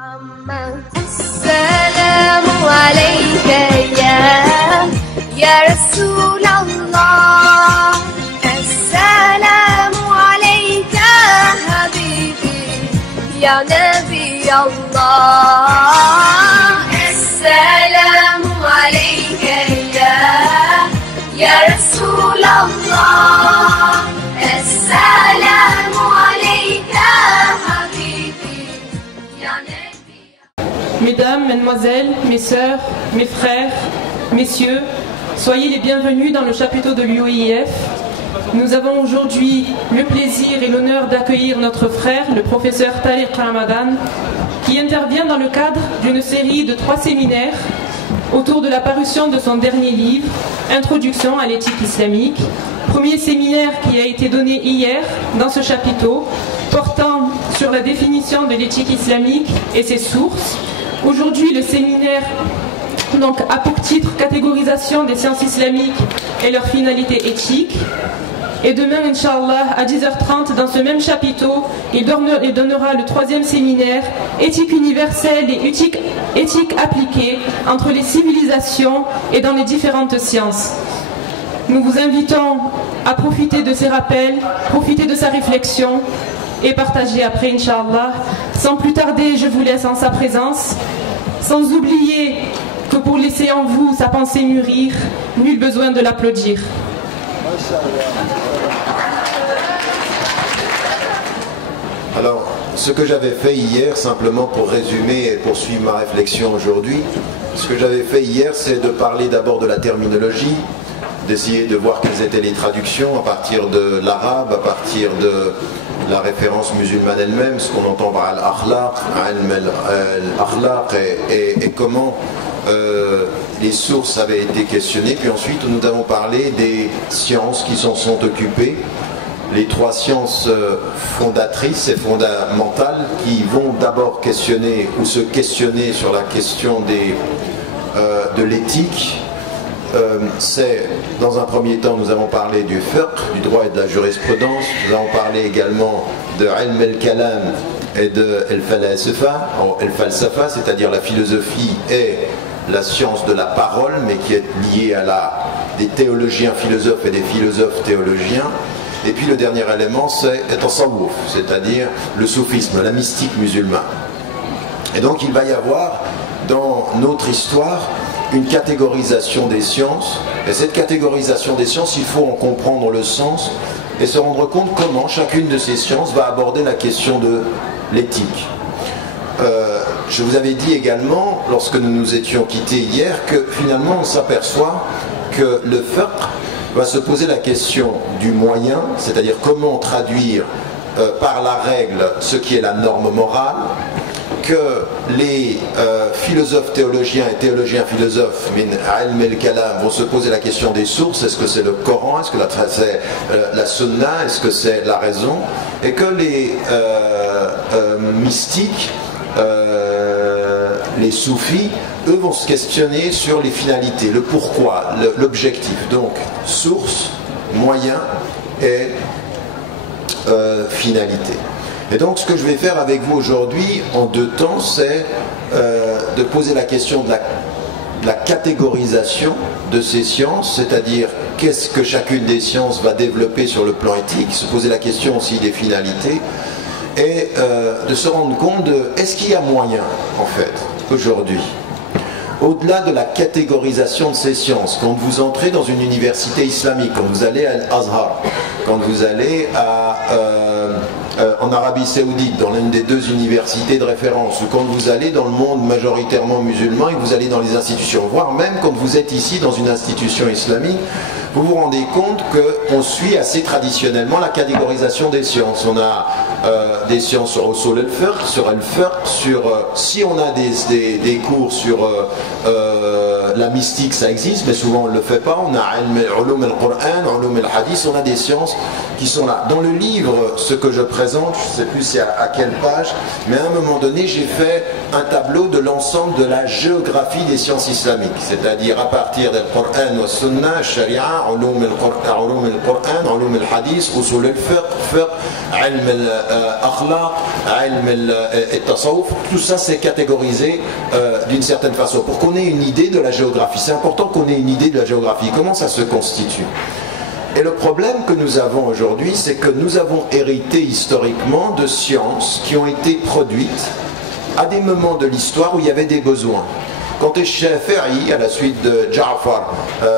محمد السلام عليك يا رسول الله السلام عليك حبيبي يا نبي الله السلام عليك يا رسول الله السلام عليك حبيبي يا نبي. Mesdames, Mesdemoiselles, mes sœurs, mes frères, messieurs, soyez les bienvenus dans le chapiteau de l'UOIF. Nous avons aujourd'hui le plaisir et l'honneur d'accueillir notre frère, le professeur Tariq Ramadan, qui intervient dans le cadre d'une série de 3 séminaires autour de la parution de son dernier livre, Introduction à l'éthique islamique. Premier séminaire qui a été donné hier dans ce chapiteau, portant sur la définition de l'éthique islamique et ses sources. Aujourd'hui, le séminaire a pour titre Catégorisation des sciences islamiques et leur finalité éthique. Et demain, Inch'Allah, à 10h30, dans ce même chapiteau, il donnera le 3e séminaire Éthique universelle et éthique appliquée entre les civilisations et dans les différentes sciences. Nous vous invitons à profiter de ces rappels, profiter de sa réflexion et partager après, Inch'Allah. Sans plus tarder, je vous laisse en sa présence, sans oublier que pour laisser en vous sa pensée mûrir, nul besoin de l'applaudir. Alors, ce que j'avais fait hier, simplement pour résumer et poursuivre ma réflexion aujourd'hui, ce que j'avais fait hier, c'est de parler d'abord de la terminologie, d'essayer de voir quelles étaient les traductions à partir de l'arabe, à partir de la référence musulmane elle-même, ce qu'on entend par al-akhlaq, et comment les sources avaient été questionnées. Puis ensuite, nous avons parlé des sciences qui s'en sont occupées, les 3 sciences fondatrices et fondamentales qui vont d'abord questionner ou se questionner sur la question de l'éthique. C'est, dans un premier temps, nous avons parlé du fiqh, du droit et de la jurisprudence. Nous avons parlé également de ilm al-kalam et de al-falsafa, c'est-à-dire la philosophie et la science de la parole, mais qui est liée à des théologiens philosophes et des philosophes théologiens. Et puis le dernier élément, c'est tasawwuf, c'est-à-dire le soufisme, la mystique musulmane. Et donc il va y avoir dans notre histoire une catégorisation des sciences, et cette catégorisation des sciences, il faut en comprendre le sens et se rendre compte comment chacune de ces sciences va aborder la question de l'éthique. Je vous avais dit également, lorsque nous nous étions quittés hier, que finalement on s'aperçoit que le fiqh va se poser la question du moyen, c'est-à-dire comment traduire par la règle ce qui est la norme morale, que les philosophes théologiens et théologiens philosophes min ilm al-kalam vont se poser la question des sources. Est-ce que c'est le Coran, est-ce que c'est la Sunna, est-ce que c'est la raison, et que les mystiques, les soufis, eux vont se questionner sur les finalités, le pourquoi, l'objectif. Donc source, moyen et finalité. Et donc ce que je vais faire avec vous aujourd'hui en 2 temps, c'est de poser la question de la catégorisation de ces sciences, c'est-à-dire qu'est-ce que chacune des sciences va développer sur le plan éthique, se poser la question aussi des finalités, et de se rendre compte de est-ce qu'il y a moyen en fait aujourd'hui, au-delà de la catégorisation de ces sciences, quand vous entrez dans une université islamique, quand vous allez à Al-Azhar, quand vous allez en Arabie Saoudite, dans l'une des 2 universités de référence, ou quand vous allez dans le monde majoritairement musulman et que vous allez dans les institutions, voire même quand vous êtes ici dans une institution islamique, vous vous rendez compte qu'on suit assez traditionnellement la catégorisation des sciences. On a des sciences sur usul al-fiqh, sur si on a des cours sur la mystique, ça existe, mais souvent on ne le fait pas. On a ulum al-Qur'an, ulum al-Hadith, on a des sciences qui sont là. Dans le livre, ce que je présente, je ne sais plus à quelle page, mais à un moment donné, j'ai fait un tableau de l'ensemble de la géographie des sciences islamiques, c'est-à-dire à partir du Qur'an, wa Sunnah, Sharia, ulum al-Qur'an, ulum al-Hadith, usul al-fiqh, al-fiqh, ilm al-akhlaq, ilm al-tasawwuf, tout ça c'est catégorisé d'une certaine façon pour qu'on ait une idée de la géographie. C'est important qu'on ait une idée de la géographie, comment ça se constitue. Et le problème que nous avons aujourd'hui, c'est que nous avons hérité historiquement de sciences qui ont été produites à des moments de l'histoire où il y avait des besoins. Quand Shafi'i, à la suite de Ja'far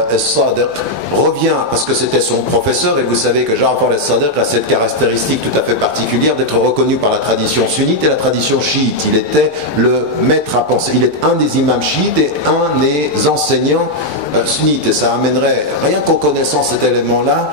al-Sadiq, revient, parce que c'était son professeur, et vous savez que Ja'far al-Sadiq a cette caractéristique tout à fait particulière d'être reconnu par la tradition sunnite et la tradition chiite. Il était le maître à penser, il est un des imams chiites et un des enseignants sunnites. Et ça amènerait, rien qu'en connaissant cet élément-là,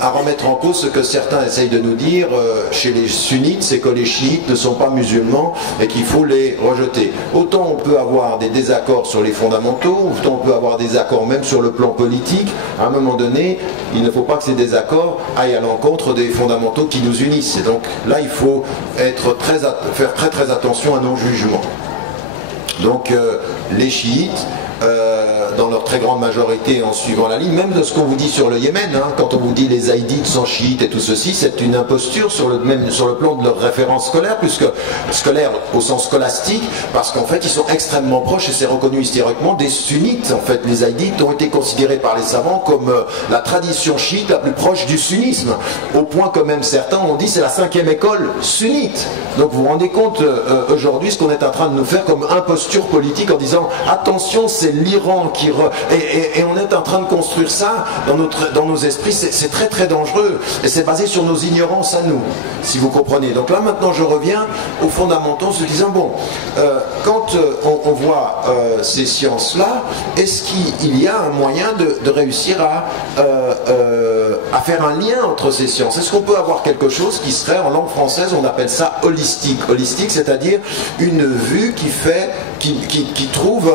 à remettre en cause ce que certains essayent de nous dire chez les sunnites, c'est que les chiites ne sont pas musulmans et qu'il faut les rejeter. Autant on peut avoir des désaccords sur les fondamentaux, autant on peut avoir des accords même sur le plan politique. À un moment donné, il ne faut pas que ces désaccords aillent à l'encontre des fondamentaux qui nous unissent. Et donc là, il faut faire très attention à nos jugements. Donc les chiites, dans leur très grande majorité, en suivant la ligne, même de ce qu'on vous dit sur le Yémen, hein, quand on vous dit les Haïdites sont chiites et tout ceci, c'est une imposture même sur le plan de leur référence scolaire, puisque scolaire au sens scolastique, parce qu'en fait ils sont extrêmement proches, et c'est reconnu historiquement, des sunnites. En fait, les Haïdites ont été considérés par les savants comme la tradition chiite la plus proche du sunnisme, au point que même certains ont dit c'est la 5e école sunnite. Donc vous vous rendez compte aujourd'hui ce qu'on est en train de nous faire comme imposture politique en disant attention, c'est l'Iran qui et on est en train de construire ça dans nos esprits. C'est très dangereux et c'est basé sur nos ignorances à nous, si vous comprenez. Donc là maintenant je reviens aux fondamentaux en se disant bon, quand on voit ces sciences là, est-ce qu'il y a un moyen de réussir à faire un lien entre ces sciences? Est-ce qu'on peut avoir quelque chose qui serait, en langue française on appelle ça holistique, c'est-à-dire une vue qui trouve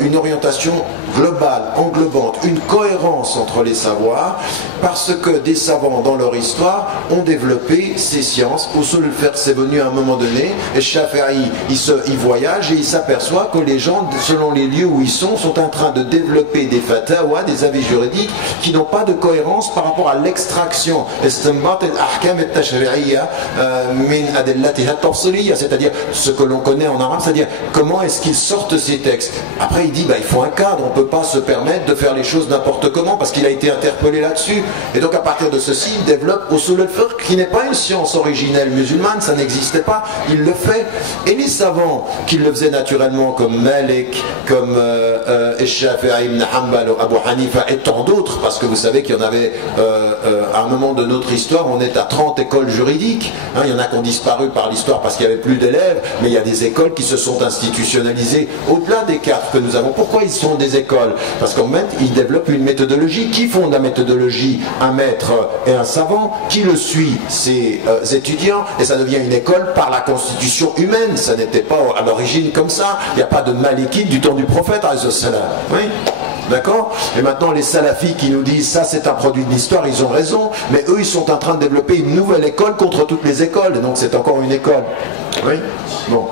une orientation globale, englobante, une cohérence entre les savoirs, parce que des savants dans leur histoire ont développé ces sciences. Usul al-fiqh, c'est venu à un moment donné, et Shafi'i il voyage et il s'aperçoit que les gens, selon les lieux où ils sont en train de développer des fatawa, des avis juridiques qui n'ont pas de cohérence par rapport à l'extraction, c'est-à-dire ce que l'on connaît en arabe, c'est-à-dire comment est-ce qu'ils sortent ces textes. Après il dit il faut un cadre, on ne peut pas se permettre de faire les choses n'importe comment parce qu'il a été interpellé là-dessus. Et donc à partir de ceci, il développe usul al-fiqh qui n'est pas une science originelle musulmane, ça n'existait pas, il le fait. Et les savants qui le faisaient naturellement comme Malik, comme Shafi'i ibn Hanbal, Abu Hanifa et tant d'autres, parce que vous savez qu'il y en avait à un moment de notre histoire, on est à 30 écoles juridiques, hein, il y en a qui ont disparu par l'histoire parce qu'il n'y avait plus d'élèves, mais il y a des écoles qui se sont institutionnalisées au-delà des 4 que nous avons. Pourquoi ils sont des écoles? Parce qu'en fait, ils développent une méthodologie. Qui fonde la méthodologie? Un maître et un savant. Qui le suit? Ses étudiants. Et ça devient une école par la constitution humaine. Ça n'était pas à l'origine comme ça. Il n'y a pas de malékite du temps du prophète, alayhi salam. Oui. D'accord? Et maintenant les salafis qui nous disent ça c'est un produit de l'histoire, ils ont raison, mais eux ils sont en train de développer une nouvelle école contre toutes les écoles, et donc c'est encore une école. Oui? Bon.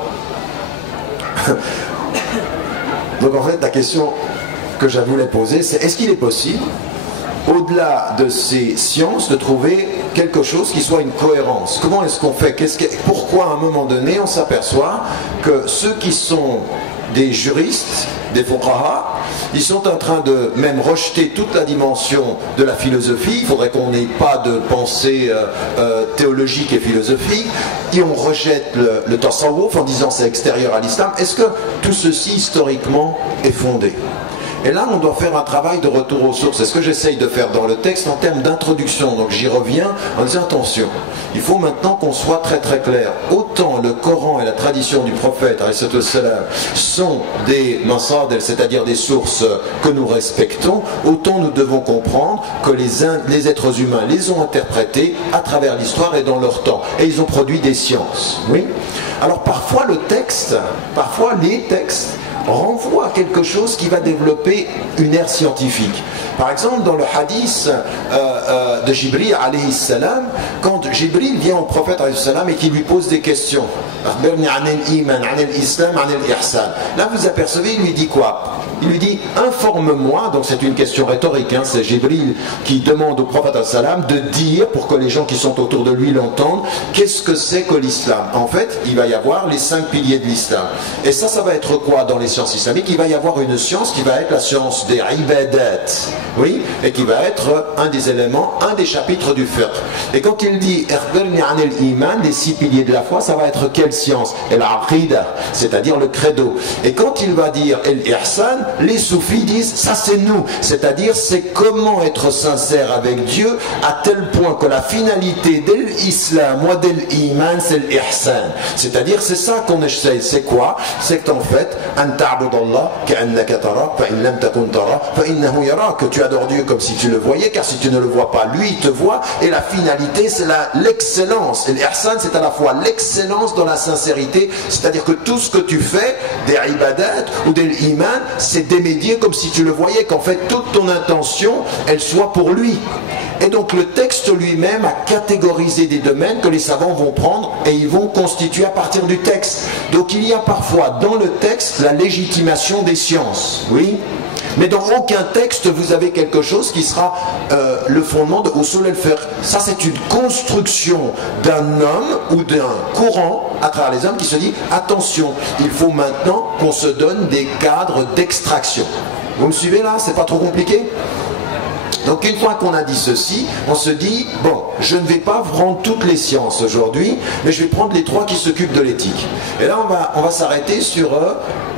Donc en fait la question que je voulais poser c'est est-ce qu'il est possible, au-delà de ces sciences, de trouver quelque chose qui soit une cohérence? Comment est-ce qu'on fait? Pourquoi à un moment donné on s'aperçoit que ceux qui sont des juristes, des fuqaha, ils sont en train de même rejeter toute la dimension de la philosophie. Il faudrait qu'on n'ait pas de pensée théologique et philosophique, et on rejette le tasawwuf en disant c'est extérieur à l'islam. Est-ce que tout ceci historiquement est fondé? Et là, on doit faire un travail de retour aux sources. C'est ce que j'essaye de faire dans le texte en termes d'introduction. Donc j'y reviens en disant attention, il faut maintenant qu'on soit très clair. Autant le Coran et la tradition du prophète sont des masadel, c'est-à-dire des sources que nous respectons, autant nous devons comprendre que les êtres humains les ont interprétés à travers l'histoire et dans leur temps. Et ils ont produit des sciences. Oui. Alors parfois les textes renvoie à quelque chose qui va développer une ère scientifique. Par exemple, dans le hadith de Jibril alayhi salam, quand Jibril vient au prophète alayhi salam et qu'il lui pose des questions, là vous apercevez, il lui dit quoi? il lui dit informe-moi, donc c'est une question rhétorique, hein, c'est Jibril qui demande au prophète salam de dire, pour que les gens qui sont autour de lui l'entendent, qu'est-ce que c'est que l'islam. En fait, il va y avoir les 5 piliers de l'islam. Et ça va être quoi dans les sciences islamiques? Il va y avoir une science qui va être la science des ibadat, oui, et qui va être un des éléments, un des chapitres du fiqh. Et quand il dit iman, les 6 piliers de la foi, ça va être quelle science? Al-aqida, c'est-à-dire le credo. Et quand il va dire al-ihsan, les soufis disent ça c'est nous, c'est-à-dire c'est comment être sincère avec Dieu à tel point que la finalité de l'islam ou de l'iman c'est l'ihsan, c'est-à-dire c'est ça qu'on essaie. C'est quoi? C'est qu'en fait que tu adores Dieu comme si tu le voyais, car si tu ne le vois pas, lui il te voit. Et la finalité c'est l'excellence, et l'ihsan c'est à la fois l'excellence dans la sincérité, c'est-à-dire que tout ce que tu fais des ibadat ou des iman, c'est d'émédier comme si tu le voyais, qu'en fait toute ton intention elle soit pour lui. Et donc le texte lui-même a catégorisé des domaines que les savants vont prendre et ils vont constituer à partir du texte. Donc il y a parfois dans le texte la légitimation des sciences, oui, mais dans aucun texte vous avez quelque chose qui sera le fondement de Usul al-Fiqh. Ça c'est une construction d'un homme ou d'un courant à travers les hommes qui se dit attention, il faut maintenant qu'on se donne des cadres d'extraction. Vous me suivez là? C'est pas trop compliqué? Donc une fois qu'on a dit ceci, on se dit, bon, je ne vais pas prendre toutes les sciences aujourd'hui, mais je vais prendre les 3 qui s'occupent de l'éthique. Et là on va s'arrêter sur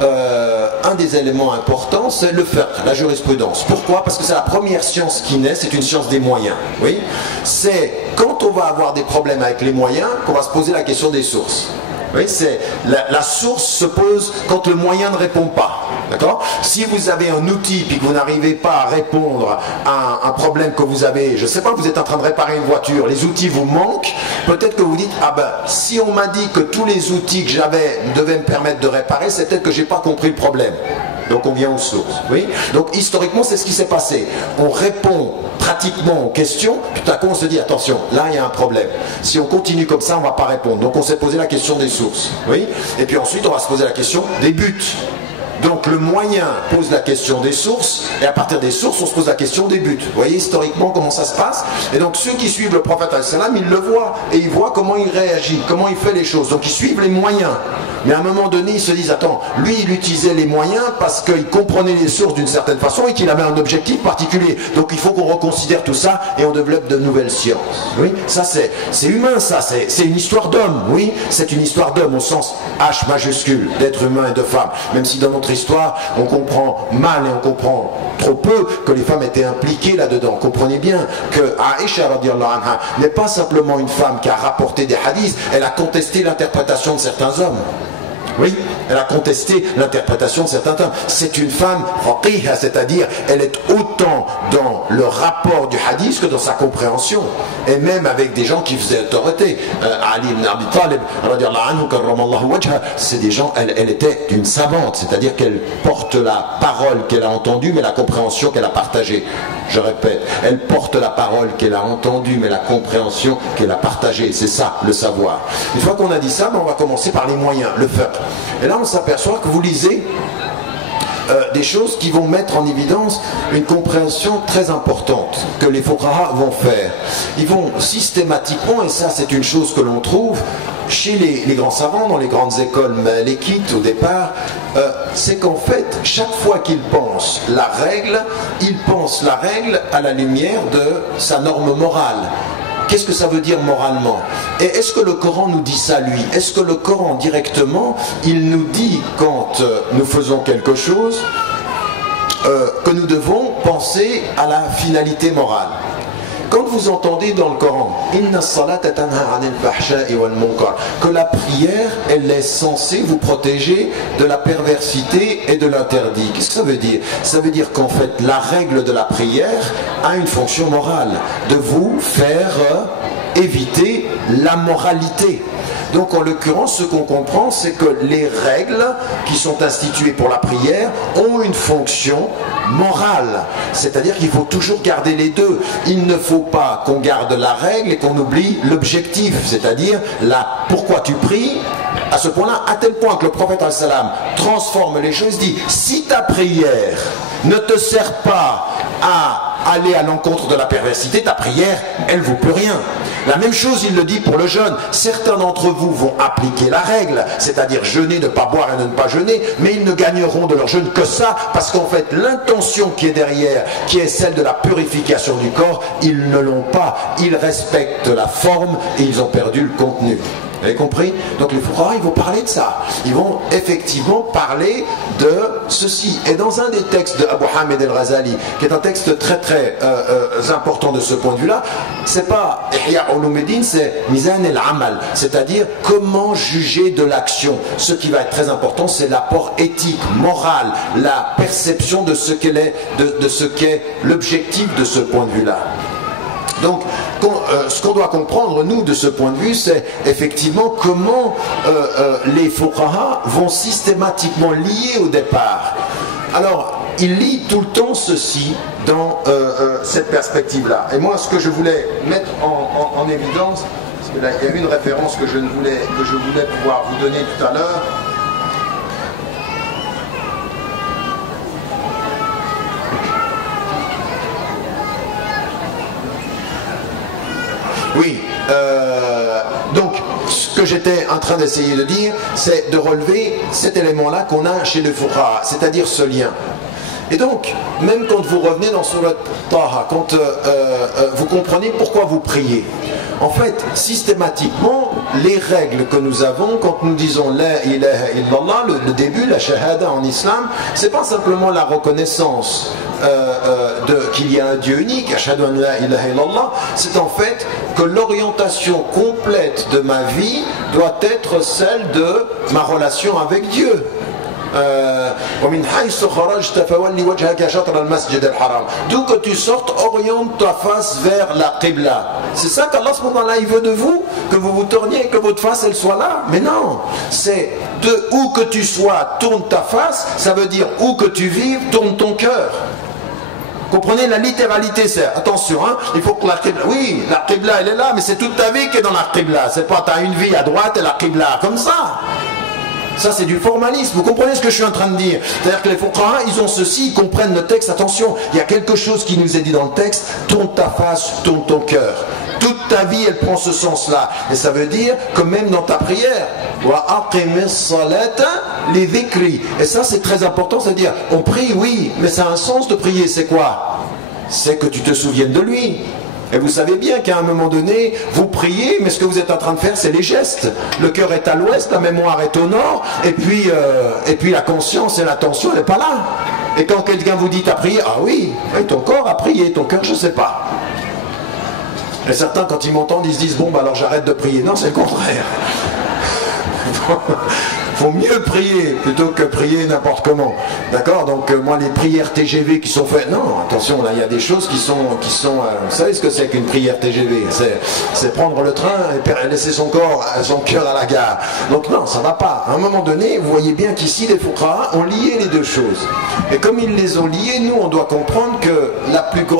un des éléments importants, c'est le fiqh, la jurisprudence. Pourquoi? Parce que c'est la première science qui naît, c'est une science des moyens. Oui, c'est quand on va avoir des problèmes avec les moyens qu'on va se poser la question des sources. Oui, c'est la source se pose quand le moyen ne répond pas. D'accord? Si vous avez un outil et que vous n'arrivez pas à répondre à un problème que vous avez, je ne sais pas, vous êtes en train de réparer une voiture, les outils vous manquent, peut-être que vous dites, ah ben, si on m'a dit que tous les outils que j'avais devaient me permettre de réparer, c'est peut-être que j'ai pas compris le problème. Donc on vient aux sources. Oui? Donc historiquement, c'est ce qui s'est passé. On répond pratiquement aux questions, tout à coup on se dit, attention, là il y a un problème. Si on continue comme ça, on ne va pas répondre. Donc on s'est posé la question des sources. Oui? Et puis ensuite, on va se poser la question des buts. Donc le moyen pose la question des sources, et à partir des sources, on se pose la question des buts. Vous voyez historiquement comment ça se passe? Et donc ceux qui suivent le prophète al-Salam, ils le voient, et ils voient comment il réagit, comment il fait les choses. Donc ils suivent les moyens. Mais à un moment donné, ils se disent, attends, lui il utilisait les moyens parce qu'il comprenait les sources d'une certaine façon et qu'il avait un objectif particulier. Donc il faut qu'on reconsidère tout ça et on développe de nouvelles sciences. Oui, ça c'est humain, ça, c'est une histoire d'homme, oui, c'est une histoire d'homme au sens H majuscule, d'être humain et de femme. Même si dans notre histoire, on comprend mal et on comprend trop peu que les femmes étaient impliquées là-dedans. Comprenez bien que Aïcha radiyallahu anha n'est pas simplement une femme qui a rapporté des hadiths, elle a contesté l'interprétation de certains hommes. Oui, elle a contesté l'interprétation de certains termes. C'est une femme faqiha, c'est-à-dire elle est autant dans le rapport du hadith que dans sa compréhension. Et même avec des gens qui faisaient autorité. Ali ibn Abi Talib, c'est des gens, elle était une savante, c'est-à-dire qu'elle porte la parole qu'elle a entendue, mais la compréhension qu'elle a partagée. Je répète, elle porte la parole qu'elle a entendue, mais la compréhension qu'elle a partagée. C'est ça, le savoir. Une fois qu'on a dit ça, on va commencer par les moyens, le fiqh. Et là, on s'aperçoit que vous lisez des choses qui vont mettre en évidence une compréhension très importante que les fuqaha vont faire. Ils vont systématiquement, et ça c'est une chose que l'on trouve chez les grands savants, dans les grandes écoles malikites au départ, c'est qu'en fait, chaque fois qu'ils pensent la règle, ils pensent la règle à la lumière de sa norme morale. Qu'est-ce que ça veut dire moralement? Et est-ce que le Coran nous dit ça, lui? Est-ce que le Coran, directement, il nous dit, quand nous faisons quelque chose, que nous devons penser à la finalité morale? Quand vous entendez dans le Coran que la prière, elle est censée vous protéger de la perversité et de l'interdit, qu'est-ce que ça veut dire? Ça veut dire qu'en fait la règle de la prière a une fonction morale, de vous faire éviter la moralité. Donc en l'occurrence, ce qu'on comprend, c'est que les règles qui sont instituées pour la prière ont une fonction morale. C'est-à-dire qu'il faut toujours garder les deux. Il ne faut pas qu'on garde la règle et qu'on oublie l'objectif. C'est-à-dire pourquoi tu pries à ce point-là, à tel point que le prophète al-salam transforme les choses, dit, si ta prière ne te sert pas à aller à l'encontre de la perversité, ta prière, elle ne vaut plus rien. La même chose, il le dit pour le jeûne. Certains d'entre vous vont appliquer la règle, c'est-à-dire jeûner, ne pas boire et ne pas jeûner, mais ils ne gagneront de leur jeûne que ça, parce qu'en fait, l'intention qui est derrière, qui est celle de la purification du corps, ils ne l'ont pas. Ils respectent la forme et ils ont perdu le contenu. Vous avez compris? Donc les fuqaha, ils vont parler de ça. Ils vont effectivement parler de ceci. Et dans un des textes de Abu Hamid al-Ghazali, qui est un texte très très important de ce point de vue-là, c'est pas Ihya Ulumuddin, c'est Mizan al-Amal, c'est-à-dire comment juger de l'action. Ce qui va être très important, c'est l'apport éthique, moral, la perception de ce qu'elle est, de ce qu'est l'objectif de ce point de vue-là. Donc, ce qu'on doit comprendre, nous, de ce point de vue, c'est effectivement comment les fuqaha vont systématiquement lier au départ. Alors, ils lient tout le temps ceci dans cette perspective-là. Et moi, ce que je voulais mettre en évidence, parce que là, il y a une référence que je voulais pouvoir vous donner tout à l'heure. Oui, donc ce que j'étais en train d'essayer de dire, c'est de relever cet élément-là qu'on a chez le fuqaha, c'est-à-dire ce lien. Et donc, même quand vous revenez dans Surat Taha, quand vous comprenez pourquoi vous priez, en fait, systématiquement, les règles que nous avons quand nous disons La ilaha illallah, le début, la shahada en islam, c'est pas simplement la reconnaissance qu'il y a un Dieu unique, ashhadu an la ilaha illallah, c'est en fait que l'orientation complète de ma vie doit être celle de ma relation avec Dieu. D'où que tu sortes, oriente ta face vers la Qibla. C'est ça qu'Allah il veut de vous, que vous vous tourniez et que votre face elle soit là. Mais non, c'est de où que tu sois, tourne ta face, ça veut dire où que tu vives, tourne ton cœur. Comprenez la littéralité, c'est attention, hein, il faut que la Qibla, oui, la Qibla elle est là, mais c'est toute ta vie qui est dans la Qibla. C'est pas t'as une vie à droite et la Qibla comme ça. Ça c'est du formalisme, vous comprenez ce que je suis en train de dire? C'est-à-dire que les fuqaha, ils ont ceci, ils comprennent le texte, attention, il y a quelque chose qui nous est dit dans le texte, tourne ta face, tourne ton cœur. Toute ta vie, elle prend ce sens-là. Et ça veut dire que même dans ta prière, et ça c'est très important, c'est-à-dire, on prie, oui, mais ça a un sens de prier, c'est quoi? C'est que tu te souviennes de lui. Et vous savez bien qu'à un moment donné, vous priez, mais ce que vous êtes en train de faire, c'est les gestes. Le cœur est à l'ouest, la mémoire est au nord, et puis la conscience et l'attention, elle n'est pas là. Et quand quelqu'un vous dit, t'as prié, ah oui, ton corps a prié, ton cœur, je ne sais pas. Et certains, quand ils m'entendent, ils se disent, bon, bah alors j'arrête de prier. Non, c'est le contraire. Faut mieux prier plutôt que prier n'importe comment. D'accord? Donc moi les prières TGV qui sont faites, non, attention, là il y a des choses qui sont vous savez ce que c'est qu'une prière TGV? C'est prendre le train et laisser son cœur à la gare. Donc non, ça va pas. À un moment donné, vous voyez bien qu'ici les fuqaha ont lié les deux choses. Et comme ils les ont liées, nous on doit comprendre que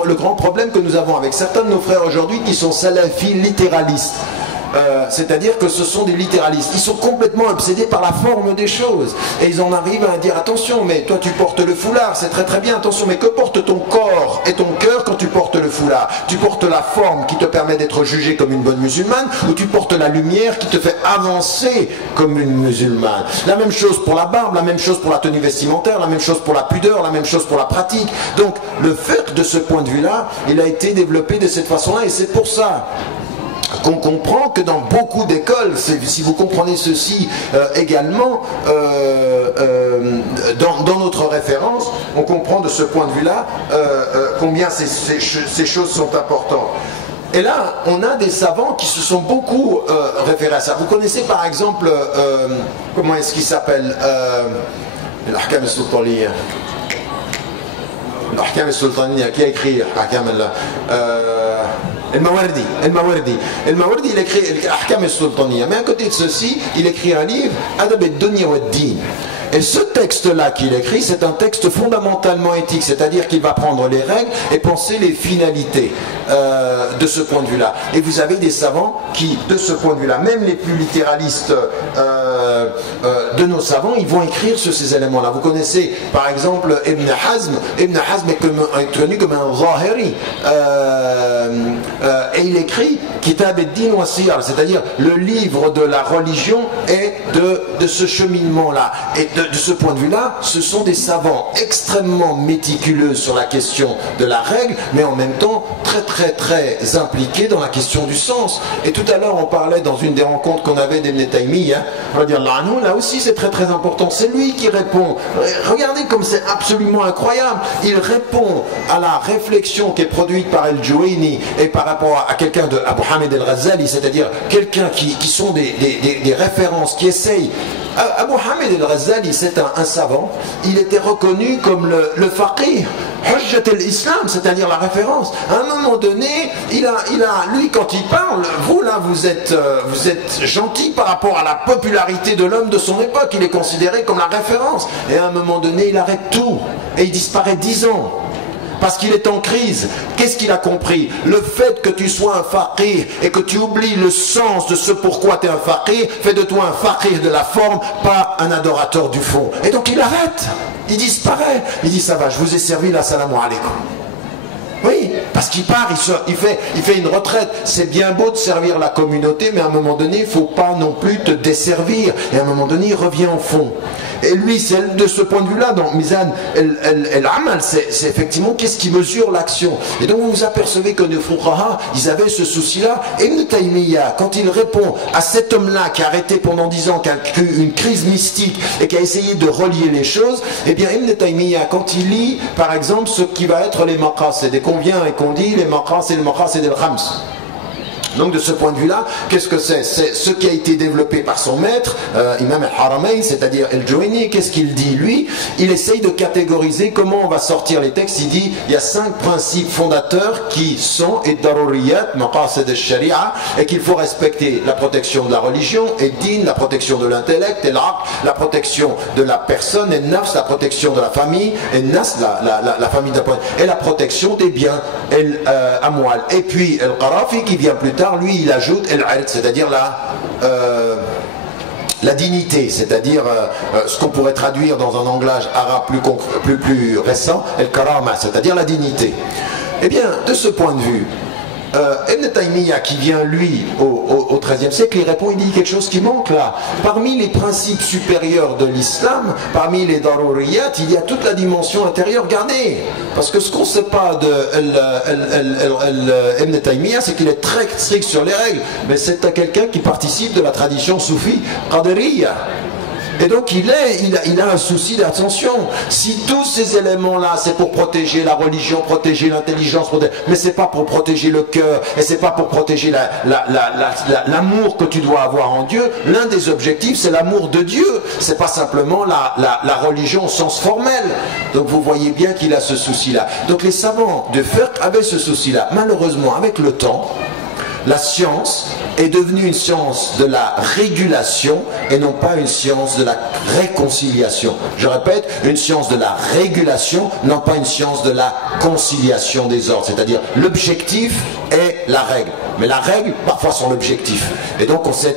le grand problème que nous avons avec certains de nos frères aujourd'hui qui sont salafis littéralistes. C'est-à-dire que ce sont des littéralistes. Ils sont complètement obsédés par la forme des choses. Et ils en arrivent à dire, attention, mais toi tu portes le foulard, c'est très très bien, attention, mais que porte ton corps et ton cœur quand tu portes le foulard? Tu portes la forme qui te permet d'être jugé comme une bonne musulmane, ou tu portes la lumière qui te fait avancer comme une musulmane? La même chose pour la barbe, la même chose pour la tenue vestimentaire, la même chose pour la pudeur, la même chose pour la pratique. Donc le fiqh de ce point de vue-là, il a été développé de cette façon-là, et c'est pour ça qu'on comprend que dans beaucoup d'écoles, si vous comprenez ceci également, dans notre référence, on comprend de ce point de vue-là combien ces choses sont importantes. Et là, on a des savants qui se sont beaucoup référés à ça. Vous connaissez par exemple, comment est-ce qu'il s'appelle, l'Ahkam al-Sultaniya. L'Ahkam al-Sultaniya, qui a écrit l'Ahkam El-Mawardi, il écrit l'Ahkam al-Sultaniya. Mais à côté de ceci, il écrit un livre, Adab al-Dunya wa ad-Din. Et ce texte-là qu'il écrit, c'est un texte fondamentalement éthique, c'est-à-dire qu'il va prendre les règles et penser les finalités de ce point de vue-là. Et vous avez des savants qui, de ce point de vue-là, même les plus littéralistes de nos savants, ils vont écrire sur ces éléments-là. Vous connaissez, par exemple, Ibn Hazm. Ibn Hazm est connu comme un Zahiri. Et il écrit Kitab ad-Din wa Siyar, c'est-à-dire le livre de la religion et de ce cheminement-là. Et de ce point de vue-là, ce sont des savants extrêmement méticuleux sur la question de la règle, mais en même temps très impliqués dans la question du sens. Et tout à l'heure, on parlait dans une des rencontres qu'on avait d'Ibn Taymiyyah, là aussi c'est très important. C'est lui qui répond. Regardez comme c'est absolument incroyable. Il répond à la réflexion qui est produite par El-Juwayni et par rapport à quelqu'un de Abu Hamid el-Ghazali, c'est-à-dire quelqu'un qui sont des références, qui essayent. Abu Hamid el-Ghazali, c'est un savant. Il était reconnu comme le faqih, Hujjat al-Islam, c'est-à-dire la référence. À un moment donné, lui, quand il parle, vous là, vous êtes gentil par rapport à la popularité de l'homme de son époque. Il est considéré comme la référence. Et à un moment donné, il arrête tout et il disparaît 10 ans. Parce qu'il est en crise. Qu'est-ce qu'il a compris? Le fait que tu sois un faqih et que tu oublies le sens de ce pourquoi tu es un faqih fait de toi un faqih de la forme, pas un adorateur du fond. Et donc il arrête, il disparaît. Il dit ça va, je vous ai servi, la salam alaikum. Oui, parce qu'il part, il fait une retraite. C'est bien beau de servir la communauté, mais à un moment donné, il ne faut pas non plus te desservir. Et à un moment donné, il revient au fond. Et lui, c'est de ce point de vue-là, dans Mizan el-Amal, c'est effectivement qu'est-ce qui mesure l'action. Et donc vous vous apercevez que les Fuqaha, ils avaient ce souci-là. Et Ibn Taymiyyah, quand il répond à cet homme-là qui a arrêté pendant 10 ans, qui a eu une crise mystique et qui a essayé de relier les choses, eh bien Ibn Taymiyyah, quand il lit, par exemple, ce qui va être les maqasid, et qu'on vient et qu'on dit les maqasid et le khams. Donc de ce point de vue-là, qu'est-ce que c'est? C'est ce qui a été développé par son maître, Imam al-Haramayn, c'est-à-dire El-Juwayni. Qu'est-ce qu'il dit lui? Il essaye de catégoriser comment on va sortir les textes. Il dit, il y a 5 principes fondateurs qui sont Id-Daruriyat, Maqasid al-Sharia, et qu'il faut respecter la protection de la religion, et Din, la protection de l'intellect, et l'Aql, la protection de la personne, et Nafs, la protection de la famille, et Nas, la famille d'un point, et la protection des biens, Amwal. Et puis El-Qarafi qui vient plus tard, lui il ajoute el-'ird, c'est-à-dire la dignité, c'est-à-dire ce qu'on pourrait traduire dans un langage arabe plus récent, el-karama, c'est-à-dire la dignité. Eh bien, de ce point de vue, Ibn Taymiyyah qui vient lui au XIIIe siècle, il répond, il dit quelque chose qui manque là. Parmi les principes supérieurs de l'islam, parmi les daruriyat, il y a toute la dimension intérieure. Regardez, parce que ce qu'on ne sait pas de Ibn Taymiyyah, c'est qu'il est très strict sur les règles, mais c'est à quelqu'un qui participe de la tradition soufie Qadiriyya. Et donc il a un souci d'attention. Si tous ces éléments-là, c'est pour protéger la religion, protéger l'intelligence, mais c'est pas pour protéger le cœur, et c'est pas pour protéger l'amour que tu dois avoir en Dieu. L'un des objectifs, c'est l'amour de Dieu. C'est pas simplement la religion au sens formel. Donc vous voyez bien qu'il a ce souci-là. Donc les savants de fiqh avaient ce souci-là. Malheureusement, avec le temps, la science est devenue une science de la régulation et non pas une science de la réconciliation. Je répète, une science de la régulation, non pas une science de la conciliation des ordres. C'est-à-dire l'objectif est la règle. Mais la règle, parfois, sont l'objectif. Et donc, on s'est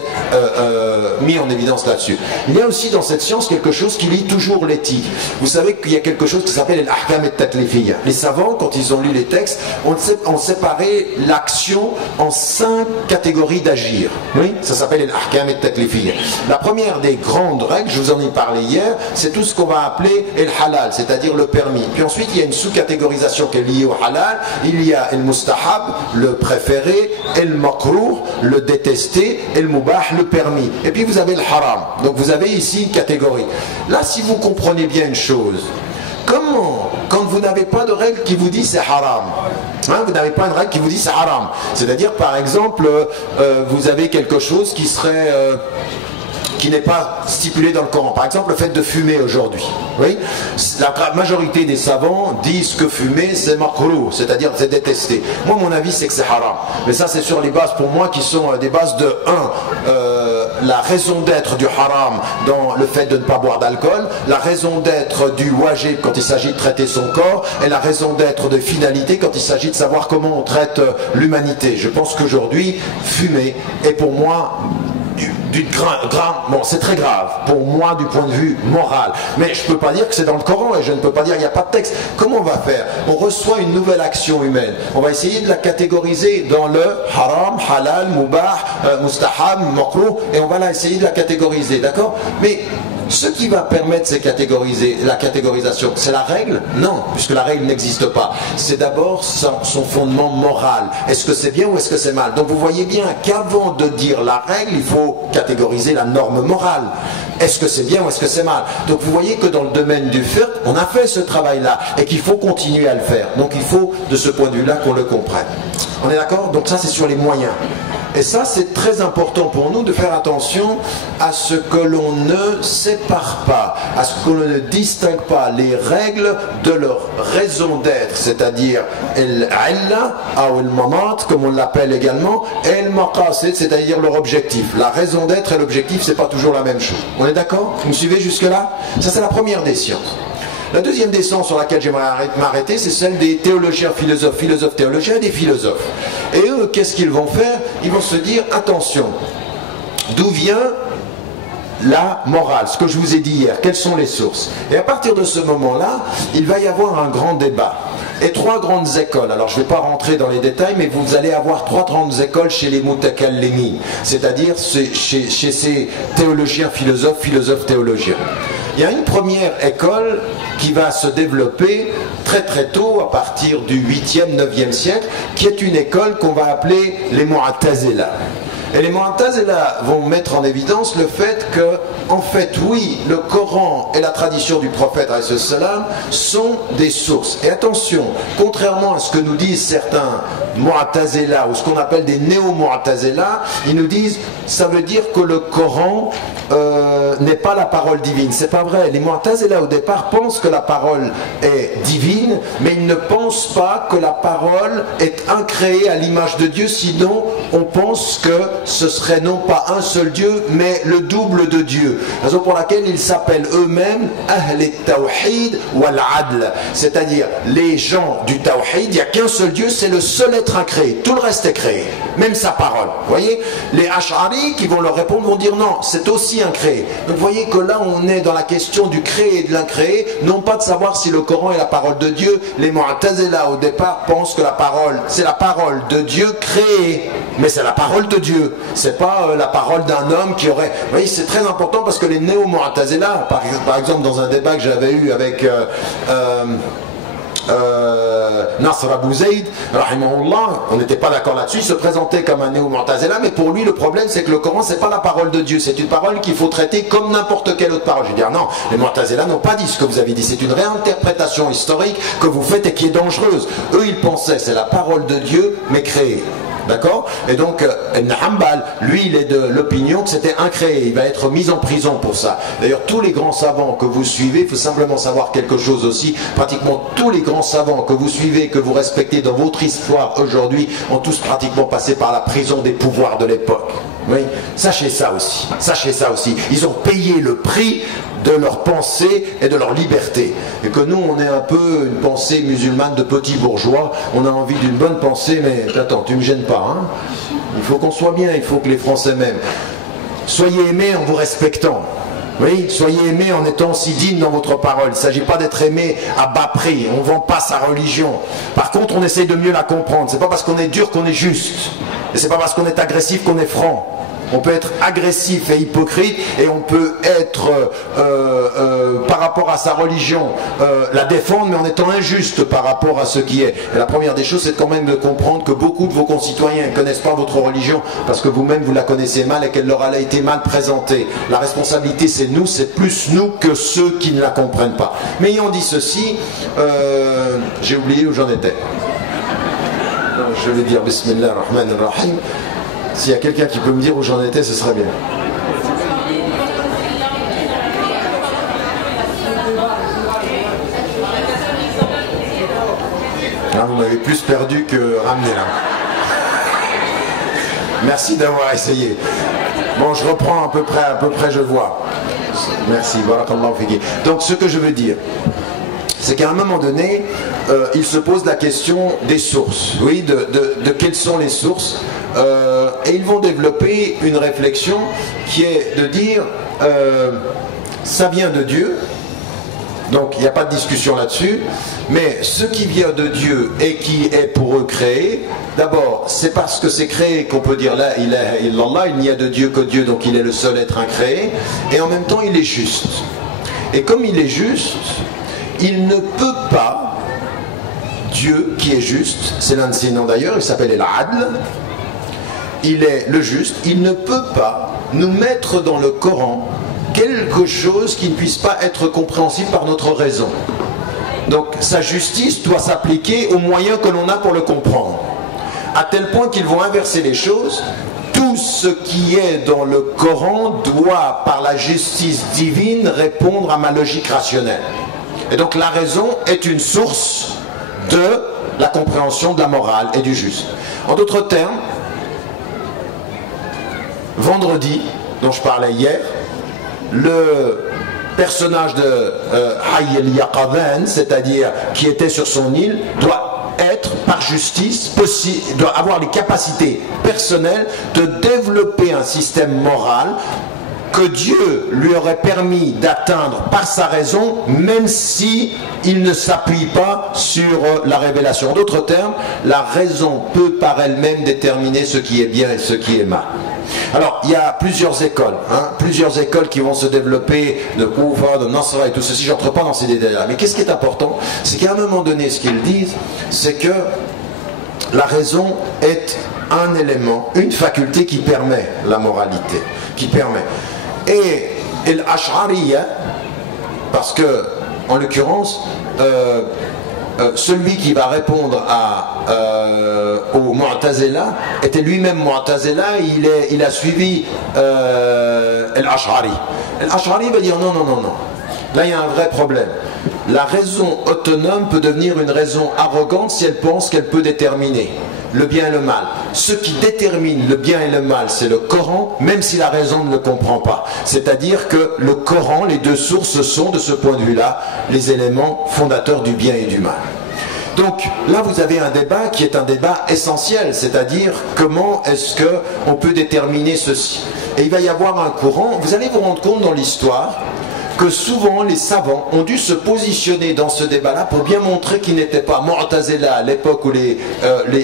mis en évidence là-dessus. Il y a aussi dans cette science quelque chose qui lie toujours l'éthique. Vous savez qu'il y a quelque chose qui s'appelle l'ahkam et-taklifiyya. Les savants, quand ils ont lu les textes, ont séparé l'action en 5 catégories d'agir. Oui, ça s'appelle l'ahkam et-taklifiyya. La première des grandes règles, je vous en ai parlé hier, c'est tout ce qu'on va appeler el halal, c'est-à-dire le permis. Puis ensuite, il y a une sous-catégorisation qui est liée au halal. Il y a el mustahab, le préféré, el makruh, le détesté, et le mubah, le permis. Et puis vous avez le haram. Donc vous avez ici une catégorie. Là, si vous comprenez bien une chose, comment, quand vous n'avez pas de règle qui vous dit c'est haram, hein, vous n'avez pas une règle qui vous dit c'est haram, c'est-à-dire par exemple, vous avez quelque chose qui serait... qui n'est pas stipulé dans le Coran. Par exemple, le fait de fumer aujourd'hui. Oui, la majorité des savants disent que fumer, c'est makruh, c'est-à-dire c'est détesté. Moi, mon avis, c'est que c'est haram. Mais ça, c'est sur les bases, pour moi, qui sont des bases de 1. la raison d'être du haram dans le fait de ne pas boire d'alcool, la raison d'être du wajib quand il s'agit de traiter son corps, et la raison d'être de finalité quand il s'agit de savoir comment on traite l'humanité. Je pense qu'aujourd'hui, fumer est pour moi bon, c'est très grave pour moi du point de vue moral, mais je ne peux pas dire que c'est dans le Coran et je ne peux pas dire qu'il n'y a pas de texte. Comment on va faire? On reçoit une nouvelle action humaine, on va essayer de la catégoriser dans le haram, halal, mubah, mustahab, makruh, et on va essayer de la catégoriser, d'accord? Mais ce qui va permettre la catégorisation, c'est la règle? Non, puisque la règle n'existe pas. C'est d'abord son fondement moral. Est-ce que c'est bien ou est-ce que c'est mal? Donc vous voyez bien qu'avant de dire la règle, il faut catégoriser la norme morale. Est-ce que c'est bien ou est-ce que c'est mal? Donc vous voyez que dans le domaine du fiqh, on a fait ce travail-là et qu'il faut continuer à le faire. Donc il faut, de ce point de vue-là, qu'on le comprenne. On est d'accord? Donc ça, c'est sur les moyens. Et ça, c'est très important pour nous de faire attention à ce que l'on ne sépare pas, à ce que l'on ne distingue pas les règles de leur raison d'être, c'est-à-dire el-illa ou el-manat, comme on l'appelle également, et el-maqasid, c'est-à-dire leur objectif. La raison d'être et l'objectif, c'est pas toujours la même chose. On est d'accord? Vous me suivez jusque-là? Ça, c'est la première des sciences. La deuxième des sciences sur laquelle j'aimerais m'arrêter, c'est celle des théologiens, philosophes théologiens et des philosophes. Et eux, qu'est-ce qu'ils vont faire? Ils vont se dire, attention, d'où vient la morale, ce que je vous ai dit hier, quelles sont les sources? Et à partir de ce moment-là, il va y avoir un grand débat. Et trois grandes écoles, alors je ne vais pas rentrer dans les détails, mais vous allez avoir trois grandes écoles chez les mutakallimi, c'est-à-dire chez ces théologiens, philosophes théologiens. Il y a une première école qui va se développer très très tôt, à partir du 8e, 9e siècle, qui est une école qu'on va appeler les Mu'tazila. Et les Mu'tazila vont mettre en évidence le fait que, en fait, oui, le Coran et la tradition du prophète alayhi salam sont des sources. Et attention, contrairement à ce que nous disent certains Mu'tazila ou ce qu'on appelle des néo-Mu'tazila, ils nous disent ça veut dire que le Coran n'est pas la parole divine. C'est pas vrai. Les Mu'tazila au départ pensent que la parole est divine, mais ils ne pensent pas que la parole est incréée à l'image de Dieu, sinon on pense que ce serait non pas un seul Dieu, mais le double de Dieu. Raison pour laquelle ils s'appellent eux-mêmes Ahl al-Tawhid wal-Adl, c'est-à-dire les gens du Tawhid, il n'y a qu'un seul Dieu, c'est le seul être incréé, tout le reste est créé, même sa parole. Vous voyez, les Ash'ari qui vont leur répondre vont dire non, c'est aussi incréé. Donc vous voyez que là on est dans la question du créé et de l'incréé, non pas de savoir si le Coran est la parole de Dieu. Les Mu'tazila au départ pensent que la parole, c'est la parole de Dieu créée, mais c'est la parole de Dieu. C'est pas la parole d'un homme qui aurait... Vous voyez, c'est très important parce que les néo-Mu'tazila, par exemple dans un débat que j'avais eu avec Nasr Abu Zayd, rahimahullah, on n'était pas d'accord là-dessus, il se présentait comme un néo-Mu'tazila, mais pour lui le problème c'est que le Coran c'est pas la parole de Dieu, c'est une parole qu'il faut traiter comme n'importe quelle autre parole. Je veux dire non, les Mu'tazila n'ont pas dit ce que vous avez dit, c'est une réinterprétation historique que vous faites et qui est dangereuse. Eux ils pensaient c'est la parole de Dieu mais créée. D'accord? Et donc, Ibn Hanbal, lui, il est de l'opinion que c'était incréé. Il va être mis en prison pour ça. D'ailleurs, tous les grands savants que vous suivez, il faut simplement savoir quelque chose aussi. Pratiquement tous les grands savants que vous suivez, que vous respectez dans votre histoire aujourd'hui, ont tous pratiquement passé par la prison des pouvoirs de l'époque. Oui, sachez ça aussi. Sachez ça aussi. Ils ont payé le prix de leur pensée et de leur liberté. Et que nous, on est un peu une pensée musulmane de petits bourgeois. On a envie d'une bonne pensée, mais attends, tu me gênes pas. Hein, il faut qu'on soit bien, il faut que les Français m'aiment. Soyez aimés en vous respectant. Oui, soyez aimés en étant si digne dans votre parole. Il ne s'agit pas d'être aimé à bas prix. On ne vend pas sa religion. Par contre, on essaye de mieux la comprendre. C'est pas parce qu'on est dur qu'on est juste. Et c'est pas parce qu'on est agressif qu'on est franc. On peut être agressif et hypocrite et on peut être par rapport à sa religion la défendre mais en étant injuste par rapport à ce qui est. Et la première des choses c'est quand même de comprendre que beaucoup de vos concitoyens ne connaissent pas votre religion parce que vous-même vous la connaissez mal et qu'elle leur a été mal présentée. La responsabilité c'est nous, c'est plus nous que ceux qui ne la comprennent pas. Mais ayant dit ceci, j'ai oublié où j'en étais. Je vais dire Bismillah ar-Rahman ar-Rahim. S'il y a quelqu'un qui peut me dire où j'en étais, ce serait bien. Ah, vous m'avez plus perdu que ramené là. Merci d'avoir essayé. Bon, je reprends à peu près je vois. Merci, barakallahu fiki. Donc ce que je veux dire, c'est qu'à un moment donné, il se pose la question des sources. Oui, de quelles sont les sources. Et ils vont développer une réflexion qui est de dire, ça vient de Dieu. Donc il n'y a pas de discussion là-dessus, mais ce qui vient de Dieu et qui est pour eux créé, d'abord c'est parce que c'est créé qu'on peut dire là, il n'y a de Dieu que Dieu, donc il est le seul être incréé, et en même temps il est juste. Et comme il est juste, il ne peut pas, Dieu qui est juste, c'est l'un de ses noms d'ailleurs, il s'appelle El-Adl, il est le juste, il ne peut pas nous mettre dans le Coran quelque chose qui ne puisse pas être compréhensible par notre raison. Donc sa justice doit s'appliquer aux moyens que l'on a pour le comprendre. À tel point qu'ils vont inverser les choses. Tout ce qui est dans le Coran doit, par la justice divine, répondre à ma logique rationnelle. Et donc la raison est une source de la compréhension de la morale et du juste. En d'autres termes, vendredi, dont je parlais hier, le personnage de Hayy el-Yaqadhan, c'est-à-dire qui était sur son île, doit être par justice doit avoir les capacités personnelles de développer un système moral que Dieu lui aurait permis d'atteindre par sa raison, même si il ne s'appuie pas sur la révélation. En d'autres termes, la raison peut par elle-même déterminer ce qui est bien et ce qui est mal. Alors, il y a plusieurs écoles qui vont se développer, de Koufa, de Nasra et tout ceci, j'entre pas dans ces détails-là. Mais qu'est-ce qui est important? C'est qu'à un moment donné, ce qu'ils disent, c'est que la raison est un élément, une faculté qui permet la moralité, qui permet. Et l'Ash'ariyya, parce que, en l'occurrence, celui qui va répondre au Mu'tazila était lui-même Mu'tazila, il a suivi l'Ash'ari. L'Ash'ari va dire non. Là il y a un vrai problème. La raison autonome peut devenir une raison arrogante si elle pense qu'elle peut déterminer le bien et le mal. Ce qui détermine le bien et le mal, c'est le Coran, même si la raison ne le comprend pas. C'est-à-dire que le Coran, les deux sources sont, de ce point de vue-là, les éléments fondateurs du bien et du mal. Donc là, vous avez un débat qui est un débat essentiel, c'est-à-dire comment est-ce qu'on peut déterminer ceci. Et il va y avoir un courant, vous allez vous rendre compte dans l'histoire, que souvent les savants ont dû se positionner dans ce débat-là pour bien montrer qu'ils n'étaient pas Mu'tazila à l'époque où les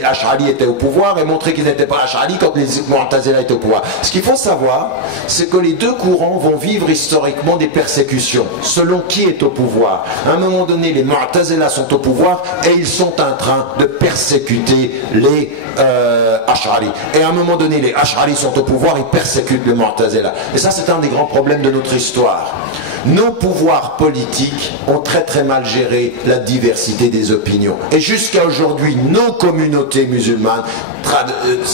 Ash'ari étaient au pouvoir et montrer qu'ils n'étaient pas Ash'ari quand les Mu'tazila étaient au pouvoir. Ce qu'il faut savoir, c'est que les deux courants vont vivre historiquement des persécutions selon qui est au pouvoir. À un moment donné, les Mu'tazila sont au pouvoir et ils sont en train de persécuter les Ash'ari. Et à un moment donné, les Ash'ari sont au pouvoir, ils persécutent les Mu'tazila. Et ça, c'est un des grands problèmes de notre histoire. Nos pouvoirs politiques ont très mal géré la diversité des opinions. Et jusqu'à aujourd'hui, nos communautés musulmanes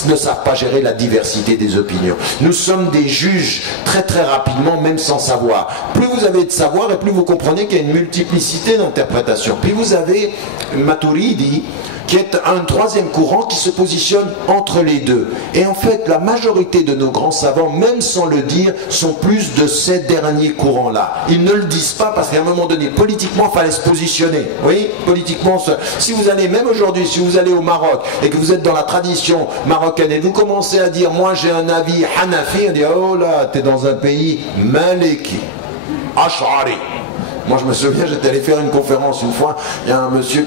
ne savent pas gérer la diversité des opinions. Nous sommes des juges très rapidement, même sans savoir. Plus vous avez de savoir et plus vous comprenez qu'il y a une multiplicité d'interprétations. Puis vous avez Maturidi, qui est un troisième courant qui se positionne entre les deux. Et en fait, la majorité de nos grands savants, même sans le dire, sont plus de ces derniers courants-là. Ils ne le disent pas parce qu'à un moment donné, politiquement, il fallait se positionner. Oui, politiquement, si vous allez, même aujourd'hui, si vous allez au Maroc et que vous êtes dans la tradition marocaine et vous commencez à dire, moi j'ai un avis Hanafi, on dit, oh là, t'es dans un pays Maliki, Ash'ari. Moi je me souviens, j'étais allé faire une conférence une fois, il y a un monsieur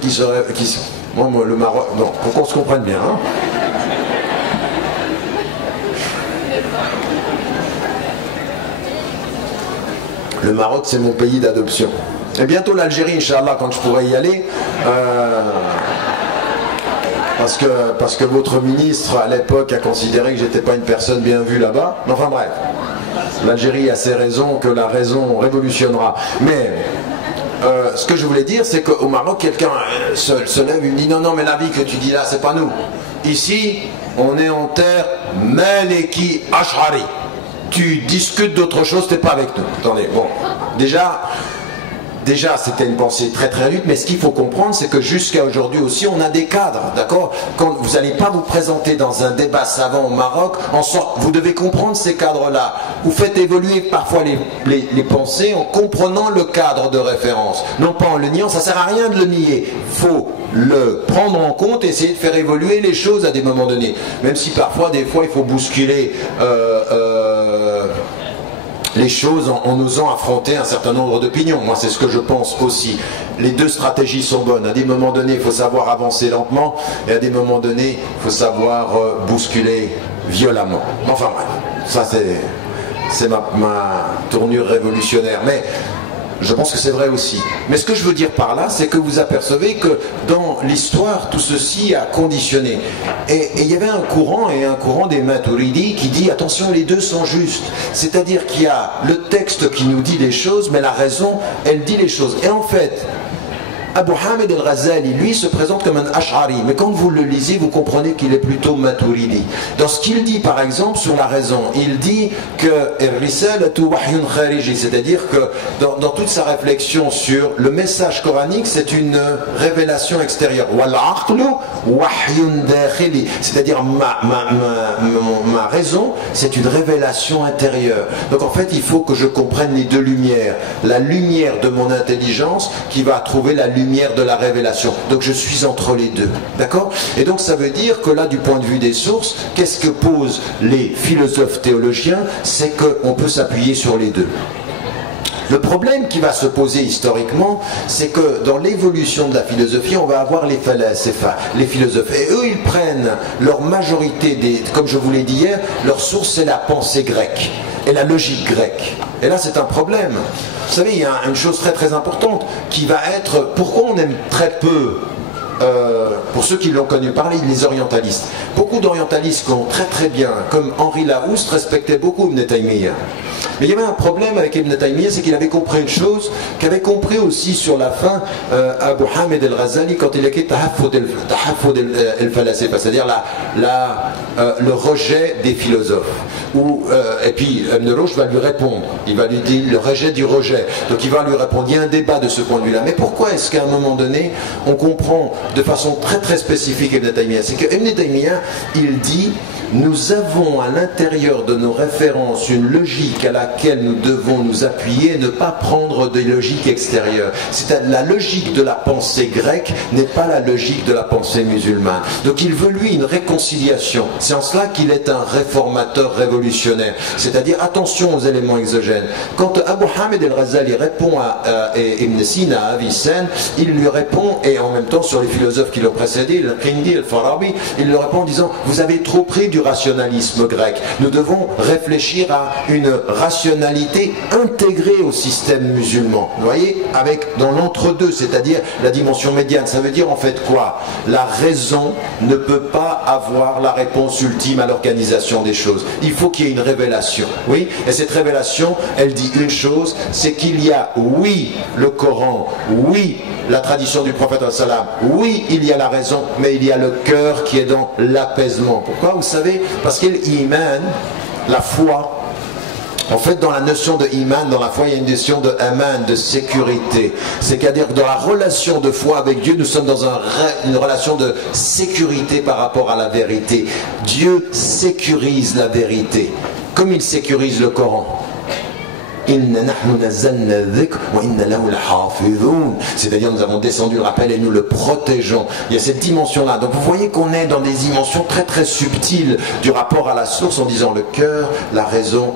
moi, le Maroc, non, pour qu'on se comprenne bien. Hein. Le Maroc, c'est mon pays d'adoption. Et bientôt l'Algérie, Inch'Allah, quand je pourrai y aller. Parce que votre ministre, à l'époque, a considéré que j'étais pas une personne bien vue là-bas. Enfin bref, l'Algérie a ses raisons, que la raison révolutionnera. Mais... ce que je voulais dire, c'est qu'au Maroc, quelqu'un se lève et me dit non, mais la vie que tu dis là, c'est pas nous. Ici, on est en terre Maliki Ash'ari. Tu discutes d'autre chose, t'es pas avec nous. Attendez, bon, déjà, déjà, c'était une pensée très très réduite, mais ce qu'il faut comprendre, c'est que jusqu'à aujourd'hui aussi, on a des cadres, d'accord? Quand vous n'allez pas vous présenter dans un débat savant au Maroc, vous devez comprendre ces cadres-là. Vous faites évoluer parfois les pensées en comprenant le cadre de référence, non pas en le niant. Ça ne sert à rien de le nier. Il faut le prendre en compte et essayer de faire évoluer les choses à des moments donnés. Même si parfois, des fois, il faut bousculer les choses en osant affronter un certain nombre d'opinions. Moi, c'est ce que je pense aussi. Les deux stratégies sont bonnes. À des moments donnés, il faut savoir avancer lentement, et à des moments donnés, il faut savoir bousculer violemment. Enfin bref, ça c'est ma tournure révolutionnaire. Mais je pense que c'est vrai aussi. Mais ce que je veux dire par là, c'est que vous apercevez que dans l'histoire, tout ceci a conditionné. Et il y avait un courant des Maturidi qui dit attention, les deux sont justes. C'est-à-dire qu'il y a le texte qui nous dit les choses, mais la raison, elle dit les choses. Et en fait, Abu Hamid al-Ghazali, lui, se présente comme un Ash'ari, mais quand vous le lisez, vous comprenez qu'il est plutôt Maturidi. Dans ce qu'il dit, par exemple, sur la raison, il dit que Risalatu wahyun khariji, c'est-à-dire que dans toute sa réflexion sur le message coranique, c'est une révélation extérieure. Wal aqlu wahyun dakhili, c'est-à-dire ma raison, c'est une révélation intérieure. Donc en fait, il faut que je comprenne les deux lumières. La lumière de mon intelligence qui va trouver la lumière de la révélation. Donc je suis entre les deux. D'accord? Et donc ça veut dire que là, du point de vue des sources, qu'est-ce que posent les philosophes théologiens? C'est qu'on peut s'appuyer sur les deux. Le problème qui va se poser historiquement, c'est que dans l'évolution de la philosophie, on va avoir les phalasépha, les philosophes. Et eux, ils prennent leur majorité, comme je vous l'ai dit hier, leur source, c'est la pensée grecque et la logique grecque. Et là, c'est un problème. Vous savez, il y a une chose très très importante qui va être, pourquoi on aime très peu, pour ceux qui l'ont connu parler, les orientalistes. Beaucoup d'orientalistes qui ont très très bien, comme Henri Larousse, respectaient beaucoup Ibn Taymiyyah. Mais il y avait un problème avec Ibn Taymiyyah, c'est qu'il avait compris une chose, qu'avait compris aussi sur la fin Abu Hamid al-Ghazali quand il écrit Tahaffud al-Falasifa, c'est-à-dire le rejet des philosophes. Et puis Ibn Rushd va lui répondre, il va lui dire le rejet du rejet. Donc il va lui répondre, il y a un débat de ce point de vue-là. Mais pourquoi est-ce qu'à un moment donné, on comprend de façon très très spécifique Ibn Taymiyyah? C'est que Ibn Taymiyyah, il dit, nous avons à l'intérieur de nos références une logique à laquelle nous devons nous appuyer et ne pas prendre de logique extérieure. C'est-à-dire la logique de la pensée grecque n'est pas la logique de la pensée musulmane. Donc il veut lui une réconciliation. C'est en cela qu'il est un réformateur révolutionnaire. C'est-à-dire attention aux éléments exogènes. Quand Abu Hamid al-Ghazali répond à Ibn Sina, à Avicenne, il lui répond, et en même temps sur les philosophes qui l'ont précédé, le Qindi, le Farabi, il lui répond en disant vous avez trop pris du rationalisme grec. Nous devons réfléchir à une rationalité intégrée au système musulman. Vous voyez, dans l'entre-deux, c'est-à-dire la dimension médiane. Ça veut dire en fait quoi? La raison ne peut pas avoir la réponse ultime à l'organisation des choses. Il faut qu'il y ait une révélation. Oui, et cette révélation, elle dit une chose, c'est qu'il y a, oui, le Coran, oui, la tradition du prophète sallam, oui, il y a la raison, mais il y a le cœur qui est dans l'apaisement. Pourquoi? Vous savez, parce que l'iman, la foi, en fait, dans la notion de iman, dans la foi, il y a une notion de aman, de sécurité. C'est-à-dire que dans la relation de foi avec Dieu, nous sommes dans une relation de sécurité par rapport à la vérité. Dieu sécurise la vérité, comme il sécurise le Coran. C'est-à-dire nous avons descendu le rappel et nous le protégeons. Il y a cette dimension-là. Donc vous voyez qu'on est dans des dimensions très très subtiles du rapport à la source en disant le cœur, la raison,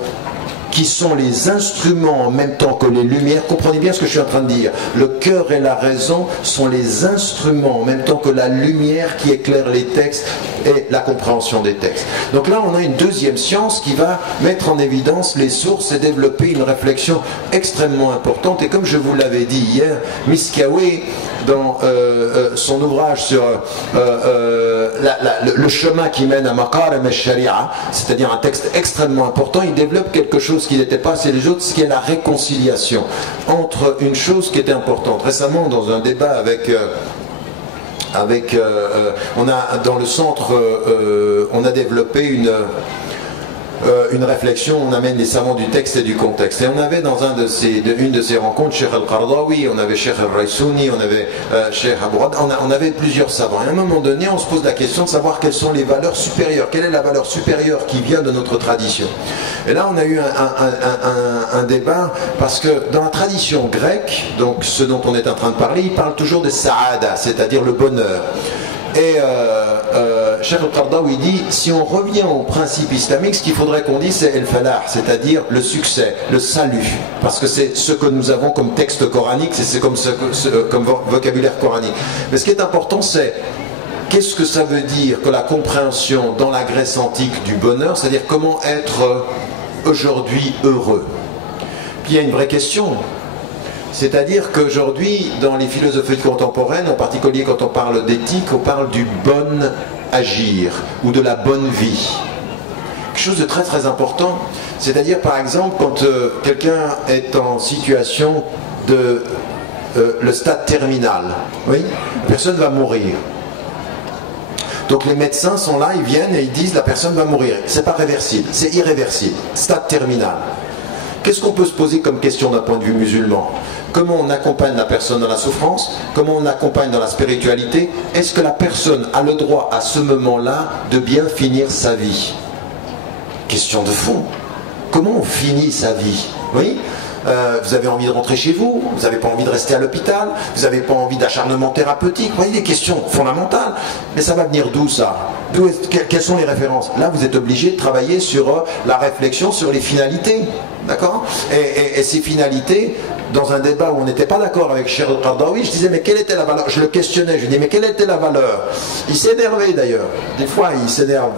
qui sont les instruments en même temps que les lumières. Comprenez bien ce que je suis en train de dire. Le cœur et la raison sont les instruments en même temps que la lumière qui éclaire les textes et la compréhension des textes. Donc là, on a une deuxième science qui va mettre en évidence les sources et développer une réflexion extrêmement importante. Et comme je vous l'avais dit hier, Miskawi, dans son ouvrage sur le chemin qui mène à Maqarim al-Sharia, c'est-à-dire un texte extrêmement important, il développe quelque chose qui n'était pas chez les autres, ce qui est la réconciliation entre une chose qui était importante. Récemment, dans un débat on a dans le centre, on a développé une réflexion, on amène les savants du texte et du contexte. Et on avait dans une de ces rencontres Cheikh Al-Qardawi, on avait Cheikh Al-Raysouni, on avait Cheikh Abourad, on avait plusieurs savants. Et à un moment donné, on se pose la question de savoir quelles sont les valeurs supérieures, quelle est la valeur supérieure qui vient de notre tradition. Et là, on a eu un débat, parce que dans la tradition grecque, donc ce dont on est en train de parler, il parle toujours de sa'ada, c'est-à-dire le bonheur. Et Cheikh Al-Qardawi dit, si on revient au principe islamique, ce qu'il faudrait qu'on dise, c'est el-falah, c'est-à-dire le succès, le salut, parce que c'est ce que nous avons comme texte coranique, c'est comme vocabulaire coranique. Mais ce qui est important, c'est qu'est-ce que ça veut dire que la compréhension dans la Grèce antique du bonheur, c'est-à-dire comment être aujourd'hui heureux. Puis il y a une vraie question. C'est-à-dire qu'aujourd'hui, dans les philosophies contemporaines, en particulier quand on parle d'éthique, on parle du bon agir ou de la bonne vie. Quelque chose de très très important. C'est-à-dire par exemple quand quelqu'un est en situation de le stade terminal, oui, la personne va mourir. Donc les médecins sont là, ils viennent et ils disent la personne va mourir. C'est pas réversible, c'est irréversible, stade terminal. Qu'est-ce qu'on peut se poser comme question d'un point de vue musulman? Comment on accompagne la personne dans la souffrance? Comment on accompagne dans la spiritualité? Est-ce que la personne a le droit à ce moment-là de bien finir sa vie? Question de fond. Comment on finit sa vie? Oui, vous avez envie de rentrer chez vous, vous n'avez pas envie de rester à l'hôpital, vous n'avez pas envie d'acharnement thérapeutique, vous voyez des questions fondamentales. Mais ça va venir d'où ça? Quelles sont les références? Là, vous êtes obligé de travailler sur la réflexion sur les finalités. D'accord? Et ces finalités, dans un débat où on n'était pas d'accord avec Cheikh Al-Qardawi, je disais mais quelle était la valeur? Je le questionnais, je lui disais mais quelle était la valeur? Il s'est énervé d'ailleurs. Des fois il s'énerve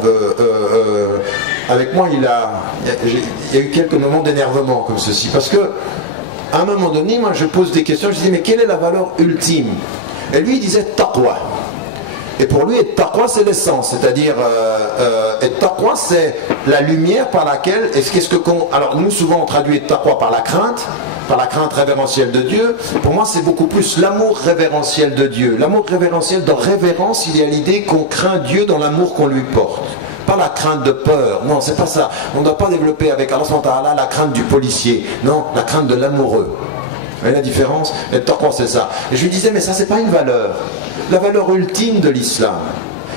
avec moi, il y a eu quelques moments d'énervement comme ceci. Parce que à un moment donné, moi je pose des questions, je dis mais quelle est la valeur ultime? Et lui il disait taqwa. Et pour lui, taqwa c'est l'essence, c'est-à-dire taqwa c'est la lumière par laquelle, alors nous souvent on traduit taqwa par la crainte révérentielle de Dieu. Pour moi c'est beaucoup plus l'amour révérentiel de Dieu. L'amour révérentiel, dans révérence, il y a l'idée qu'on craint Dieu dans l'amour qu'on lui porte. Pas la crainte de peur, non c'est pas ça. On ne doit pas développer avec Allah la crainte du policier, non, la crainte de l'amoureux. Vous voyez la différence? Et taqwa c'est ça. Et je lui disais mais ça c'est pas une valeur. La valeur ultime de l'islam,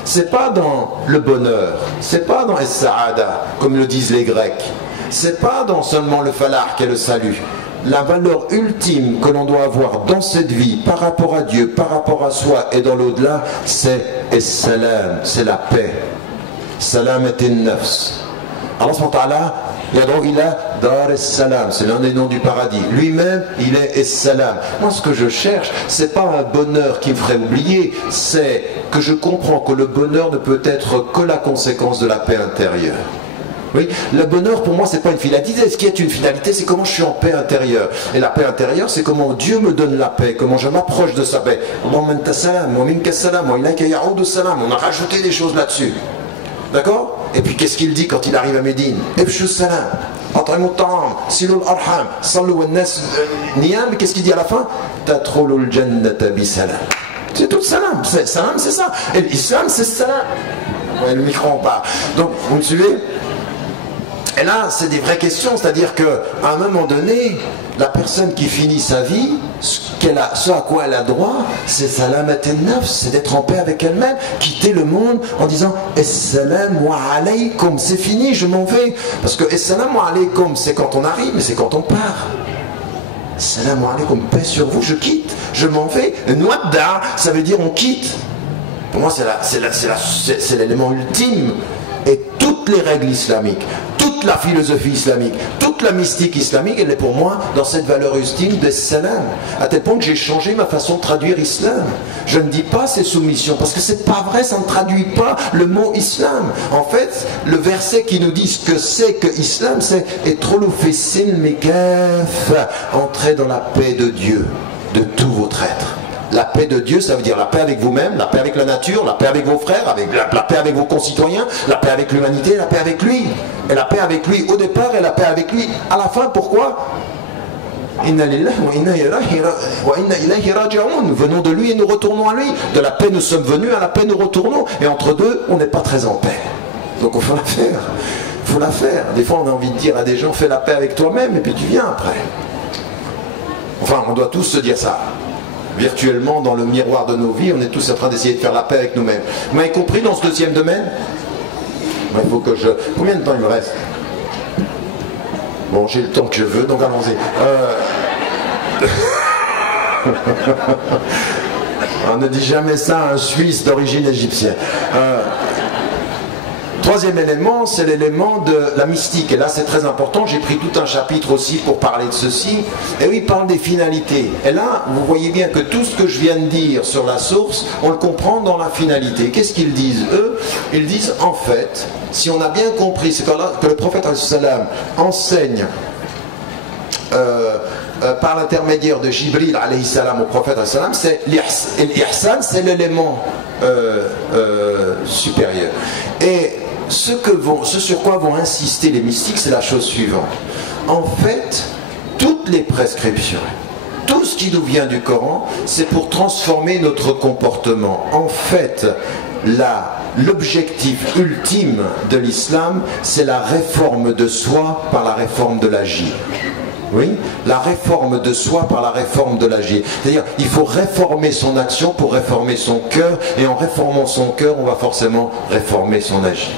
c'est pas dans le bonheur, c'est pas dans es-sa'ada, comme le disent les Grecs, c'est pas dans seulement le falah qu'est le salut. La valeur ultime que l'on doit avoir dans cette vie, par rapport à Dieu, par rapport à soi et dans l'au-delà, c'est es-salam, c'est la paix. Salamatin nafs. Allah subhanahu wa ta'ala, Dar es-salam, c'est l'un des noms du paradis. Lui-même, il est es-salam. Moi, ce que je cherche, c'est pas un bonheur qui me ferait oublier, c'est que je comprends que le bonheur ne peut être que la conséquence de la paix intérieure. Oui, le bonheur pour moi c'est pas une finalité. Ce qui est une finalité, c'est comment je suis en paix intérieure. Et la paix intérieure, c'est comment Dieu me donne la paix, comment je m'approche de sa paix. On a rajouté des choses là-dessus. D'accord? Et puis qu'est-ce qu'il dit quand il arrive à Médine? Salam, silul arham, sallu nas niyam. Qu'est-ce qu'il dit à la fin? Tatrulul jannata bi salam. C'est tout salam. Salam, c'est ça. Et l'islam, c'est salam. Ouais, le micro en part. Donc, vous me suivez? Et là, c'est des vraies questions. C'est-à-dire qu'à un moment donné, la personne qui finit sa vie, ce à quoi elle a droit, c'est salamatin nafs, c'est d'être en paix avec elle-même, quitter le monde en disant Assalamu alaykum, c'est fini, je m'en vais. Parce que Assalamu alaykum, c'est quand on arrive, mais c'est quand on part. Assalamu alaykum, paix sur vous, je quitte, je m'en vais. Nouadda, ça veut dire on quitte. Pour moi, c'est l'élément ultime. Et toutes les règles islamiques, toute la philosophie islamique, toute la mystique islamique, elle est pour moi dans cette valeur ultime des salam. À tel point que j'ai changé ma façon de traduire islam. Je ne dis pas c'est soumission, parce que c'est pas vrai, ça ne traduit pas le mot islam. En fait, le verset qui nous dit ce que c'est que islam, c'est entrer dans la paix de Dieu, de tous vos êtres. La paix de Dieu, ça veut dire la paix avec vous-même, la paix avec la nature, la paix avec vos frères, la paix avec vos concitoyens, la paix avec l'humanité, la paix avec lui. Et la paix avec lui au départ et la paix avec lui à la fin. Pourquoi? Inna lillahi wa inna ilayhi raji'un. Nous venons de lui et nous retournons à lui. De la paix nous sommes venus, à la paix nous retournons. Et entre deux, on n'est pas très en paix. Donc il faut la faire. Il faut la faire. Des fois, on a envie de dire à des gens, fais la paix avec toi-même, et puis tu viens après. Enfin, on doit tous se dire ça. Virtuellement, dans le miroir de nos vies, on est tous en train d'essayer de faire la paix avec nous-mêmes. Vous m'avez compris dans ce deuxième domaine? Il faut que je... Combien de temps il me reste? Bon, j'ai le temps que je veux, donc allons-y. On ne dit jamais ça à un Suisse d'origine égyptienne. Troisième élément, c'est l'élément de la mystique. Et là, c'est très important. J'ai pris tout un chapitre aussi pour parler de ceci. Et oui, il parle des finalités. Et là, vous voyez bien que tout ce que je viens de dire sur la source, on le comprend dans la finalité. Qu'est-ce qu'ils disent, eux? Ils disent, en fait, si on a bien compris, c'est que le prophète sallam enseigne par l'intermédiaire de Jibril alayhi salam au prophète sallam, c'est l'ihsan, c'est l'élément supérieur. Et ce sur quoi vont insister les mystiques, c'est la chose suivante. En fait, toutes les prescriptions, tout ce qui nous vient du Coran, c'est pour transformer notre comportement. En fait, l'objectif ultime de l'islam, c'est la réforme de soi par la réforme de l'agir. Oui, la réforme de soi par la réforme de l'agir. C'est-à-dire, il faut réformer son action pour réformer son cœur, et en réformant son cœur, on va forcément réformer son agir.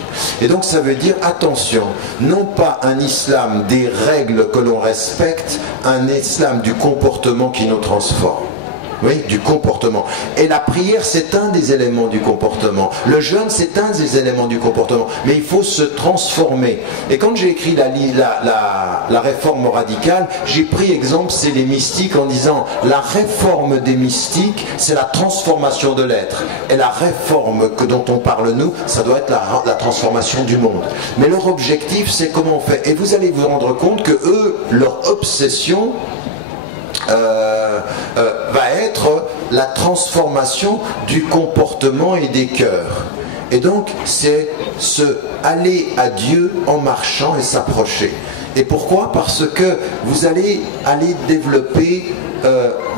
Et donc, ça veut dire, attention, non pas un islam des règles que l'on respecte, un islam du comportement qui nous transforme. Oui, du comportement. Et la prière, c'est un des éléments du comportement. Le jeûne, c'est un des éléments du comportement. Mais il faut se transformer. Et quand j'ai écrit la réforme radicale, j'ai pris exemple, c'est les mystiques, en disant la réforme des mystiques, c'est la transformation de l'être. Et la réforme dont on parle nous, ça doit être la transformation du monde. Mais leur objectif, c'est comment on fait. Et vous allez vous rendre compte que eux, leur obsession, va être la transformation du comportement et des cœurs. Et donc, c'est aller à Dieu en marchant et s'approcher. Et pourquoi? Parce que vous allez développer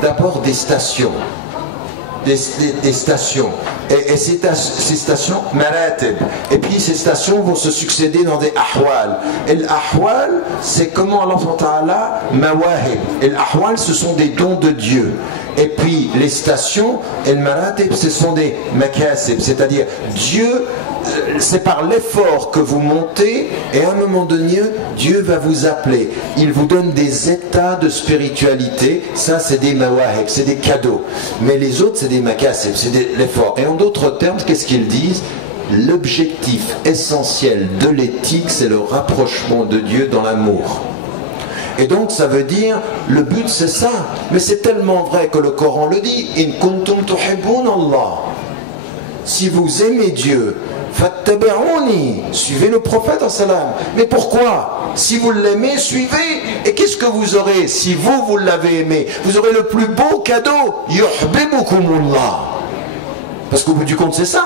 d'abord des stations. Des stations. Et ces stations, maratib. Et puis ces stations vont se succéder dans des ahwal. Et l'ahwal, c'est comment Allah Ta'ala mawahib. Et l'ahwal, ce sont des dons de Dieu. Et puis les stations, et le maratib, ce sont des makasib. C'est-à-dire, Dieu, c'est par l'effort que vous montez, et à un moment donné, Dieu va vous appeler. Il vous donne des états de spiritualité. Ça, c'est des mawahib, c'est des cadeaux. Mais les autres, c'est des makasib, c'est l'effort. Et en d'autres termes, qu'est-ce qu'ils disent? L'objectif essentiel de l'éthique, c'est le rapprochement de Dieu dans l'amour. Et donc ça veut dire, le but c'est ça. Mais c'est tellement vrai que le Coran le dit. In kuntum tuhibbun Allah. Si vous aimez Dieu, fattabi'uni, suivez le prophète sallam. Mais pourquoi? Si vous l'aimez, suivez. Et qu'est-ce que vous aurez si vous l'avez aimé? Vous aurez le plus beau cadeau. Yuhibbukumullah. Parce qu'au bout du compte, c'est ça.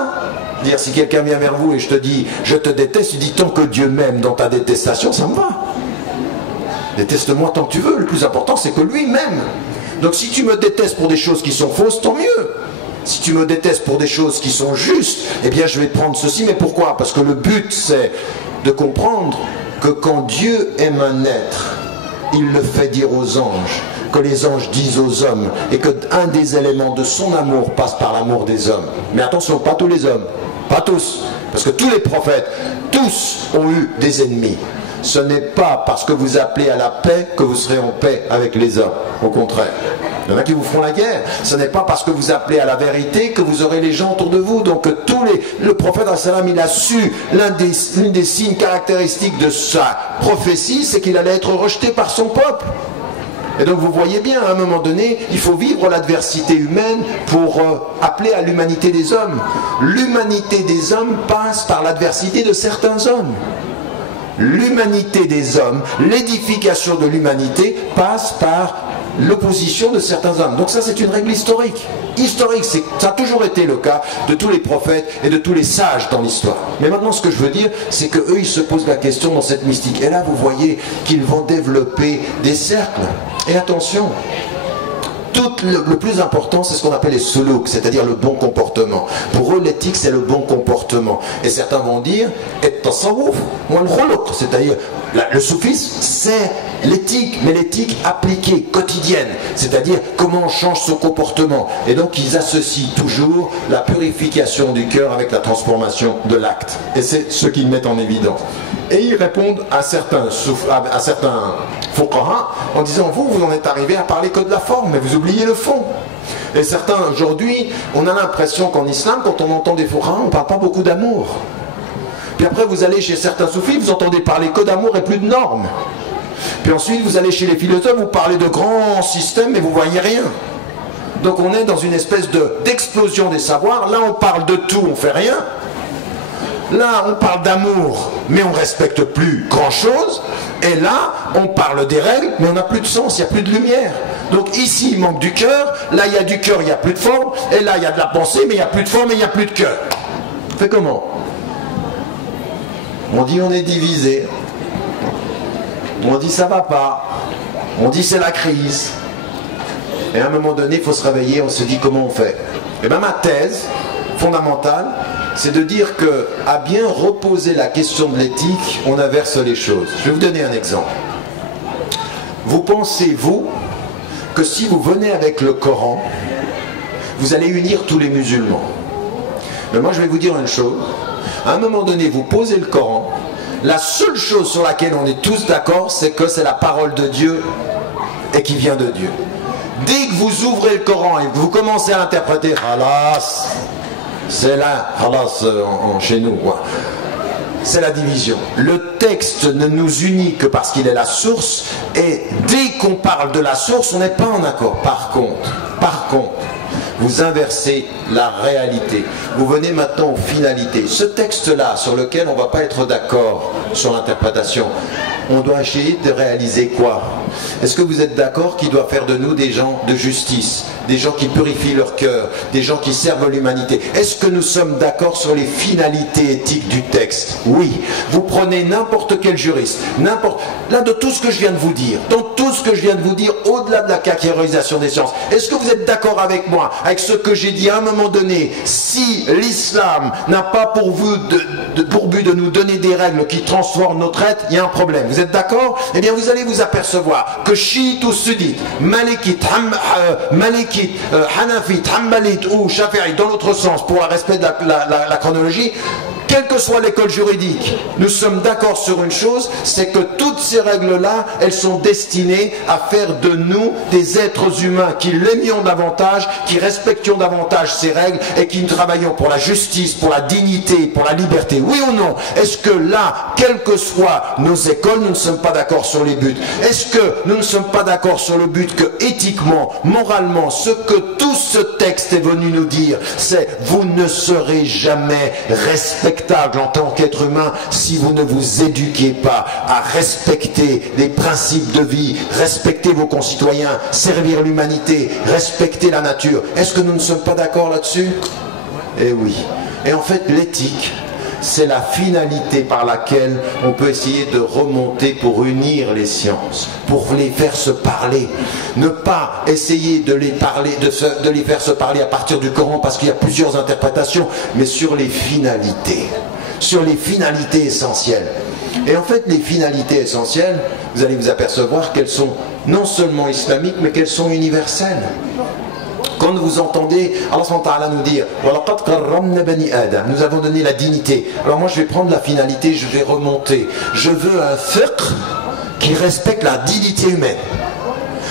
Dire, si quelqu'un vient vers vous et je te dis, je te déteste, tu dis, tant que Dieu m'aime dans ta détestation, ça me va. Déteste-moi tant que tu veux. Le plus important, c'est que lui m'aime. Donc si tu me détestes pour des choses qui sont fausses, tant mieux. Si tu me détestes pour des choses qui sont justes, eh bien je vais prendre ceci. Mais pourquoi? Parce que le but, c'est de comprendre que quand Dieu aime un être, il le fait dire aux anges, que les anges disent aux hommes, et qu'un des éléments de son amour passe par l'amour des hommes. Mais attention, pas tous les hommes, pas tous, parce que tous les prophètes, tous ont eu des ennemis. Ce n'est pas parce que vous appelez à la paix que vous serez en paix avec les hommes. Au contraire. Il y en a qui vous feront la guerre. Ce n'est pas parce que vous appelez à la vérité que vous aurez les gens autour de vous. Donc le prophète il a su l'une des signes caractéristiques de sa prophétie, c'est qu'il allait être rejeté par son peuple. Et donc vous voyez bien, à un moment donné, il faut vivre l'adversité humaine pour appeler à l'humanité des hommes. L'humanité des hommes passe par l'adversité de certains hommes. L'humanité des hommes, l'édification de l'humanité passe par l'opposition de certains hommes. Donc ça, c'est une règle historique. Historique, ça a toujours été le cas de tous les prophètes et de tous les sages dans l'histoire. Mais maintenant, ce que je veux dire, c'est qu'eux, ils se posent la question dans cette mystique. Et là, vous voyez qu'ils vont développer des cercles. Et attention, le plus important, c'est ce qu'on appelle les suluk, c'est-à-dire le bon comportement. Pour eux, l'éthique, c'est le bon comportement. Et certains vont dire, c'est-à-dire le soufisme, c'est l'éthique, mais l'éthique appliquée, quotidienne, c'est-à-dire comment on change son comportement. Et donc, ils associent toujours la purification du cœur avec la transformation de l'acte. Et c'est ce qu'ils mettent en évidence. Et ils répondent à certains fuqaha en disant, vous en êtes arrivé à parler que de la forme, mais vous oubliez le fond. Et certains, aujourd'hui, on a l'impression qu'en islam, quand on entend des fuqaha, on ne parle pas beaucoup d'amour. Puis après, vous allez chez certains soufis, vous entendez parler que d'amour et plus de normes. Puis ensuite, vous allez chez les philosophes, vous parlez de grands systèmes, mais vous ne voyez rien. Donc on est dans une espèce d'explosion des savoirs. Là, on parle de tout, on ne fait rien. Là, on parle d'amour, mais on ne respecte plus grand-chose. Et là, on parle des règles, mais on n'a plus de sens, il n'y a plus de lumière. Donc ici, il manque du cœur. Là, il y a du cœur, il n'y a plus de forme. Et là, il y a de la pensée, mais il n'y a plus de forme et il n'y a plus de cœur. On fait comment? On dit on est divisé. On dit ça va pas. On dit c'est la crise. Et à un moment donné, il faut se réveiller, on se dit comment on fait. Et bien ma thèse fondamentale, c'est de dire que, à bien reposer la question de l'éthique, on inverse les choses. Je vais vous donner un exemple. Vous pensez, vous, que si vous venez avec le Coran, vous allez unir tous les musulmans. Mais moi, je vais vous dire une chose. À un moment donné, vous posez le Coran, la seule chose sur laquelle on est tous d'accord, c'est que c'est la parole de Dieu et qui vient de Dieu. Dès que vous ouvrez le Coran et que vous commencez à l'interpréter, halas, c'est là, halas chez nous, quoi. C'est la division. Le texte ne nous unit que parce qu'il est la source, et dès qu'on parle de la source, on n'est pas en accord. Par contre, vous inversez la réalité. Vous venez maintenant aux finalités. Ce texte-là, sur lequel on ne va pas être d'accord sur l'interprétation, on doit essayer de réaliser quoi? Est-ce que vous êtes d'accord qu'il doit faire de nous des gens de justice, des gens qui purifient leur cœur, des gens qui servent l'humanité? Est-ce que nous sommes d'accord sur les finalités éthiques du texte? Oui. Vous prenez n'importe quel juriste, là de tout ce que je viens de vous dire, dans tout ce que je viens de vous dire, au-delà de la caractérisation des sciences, est-ce que vous êtes d'accord avec moi, avec ce que j'ai dit à un moment donné? Si l'islam n'a pas pour but de nous donner des règles qui transforment notre être, il y a un problème. Vous êtes d'accord? Eh bien, vous allez vous apercevoir que chiite ou sunnite, malikite, hanafite, hanbalite ou shafi'ite, dans l'autre sens, pour le respect de la chronologie, quelle que soit l'école juridique, nous sommes d'accord sur une chose, c'est que toutes ces règles-là, elles sont destinées à faire de nous des êtres humains qui l'aimions davantage, qui respections davantage ces règles et qui travaillons pour la justice, pour la dignité, pour la liberté. Oui ou non? Est-ce que là, quelles que soient nos écoles, nous ne sommes pas d'accord sur les buts? Est-ce que nous ne sommes pas d'accord sur le but que éthiquement, moralement, ce que tout ce texte est venu nous dire, c'est vous ne serez jamais respectés en tant qu'être humain si vous ne vous éduquez pas à respecter les principes de vie, respecter vos concitoyens, servir l'humanité, respecter la nature. Est-ce que nous ne sommes pas d'accord là-dessus? Eh oui. Et en fait, l'éthique, c'est la finalité par laquelle on peut essayer de remonter pour unir les sciences, pour les faire se parler. Ne pas essayer de les faire se parler à partir du Coran parce qu'il y a plusieurs interprétations, mais sur les finalités essentielles. Et en fait, les finalités essentielles, vous allez vous apercevoir qu'elles sont non seulement islamiques, mais qu'elles sont universelles. Quand vous entendez Allah nous dire nous avons donné la dignité, alors moi je vais prendre la finalité, je vais remonter. Je veux un fiqh qui respecte la dignité humaine.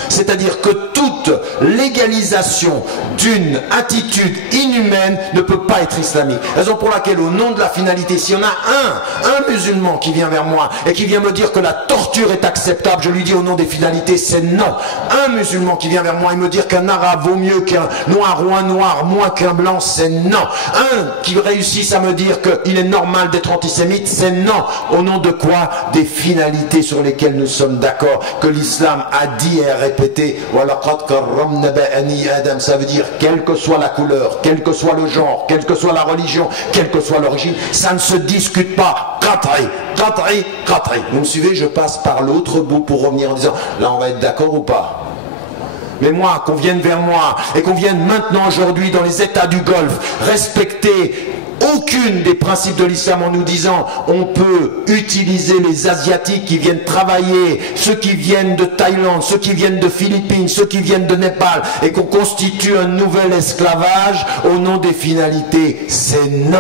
C'est-à-dire que toute légalisation d'une attitude inhumaine ne peut pas être islamique. Raison pour laquelle, au nom de la finalité, s'il y en a un musulman qui vient vers moi et qui vient me dire que la torture est acceptable, je lui dis au nom des finalités, c'est non. Un musulman qui vient vers moi et me dire qu'un arabe vaut mieux qu'un noir ou un noir moins qu'un blanc, c'est non. Un qui réussisse à me dire qu'il est normal d'être antisémite, c'est non. Au nom de quoi? Des finalités sur lesquelles nous sommes d'accord, que l'islam a dit et a répété. Ça veut dire quelle que soit la couleur, quel que soit le genre, quelle que soit la religion, quelle que soit l'origine, ça ne se discute pas. Vous me suivez? Je passe par l'autre bout pour revenir en disant là on va être d'accord ou pas? Mais moi, qu'on vienne vers moi et qu'on vienne maintenant aujourd'hui dans les États du Golfe respecter aucune des principes de l'islam en nous disant on peut utiliser les Asiatiques qui viennent travailler, ceux qui viennent de Thaïlande, ceux qui viennent de Philippines, ceux qui viennent de Népal, et qu'on constitue un nouvel esclavage au nom des finalités, c'est non.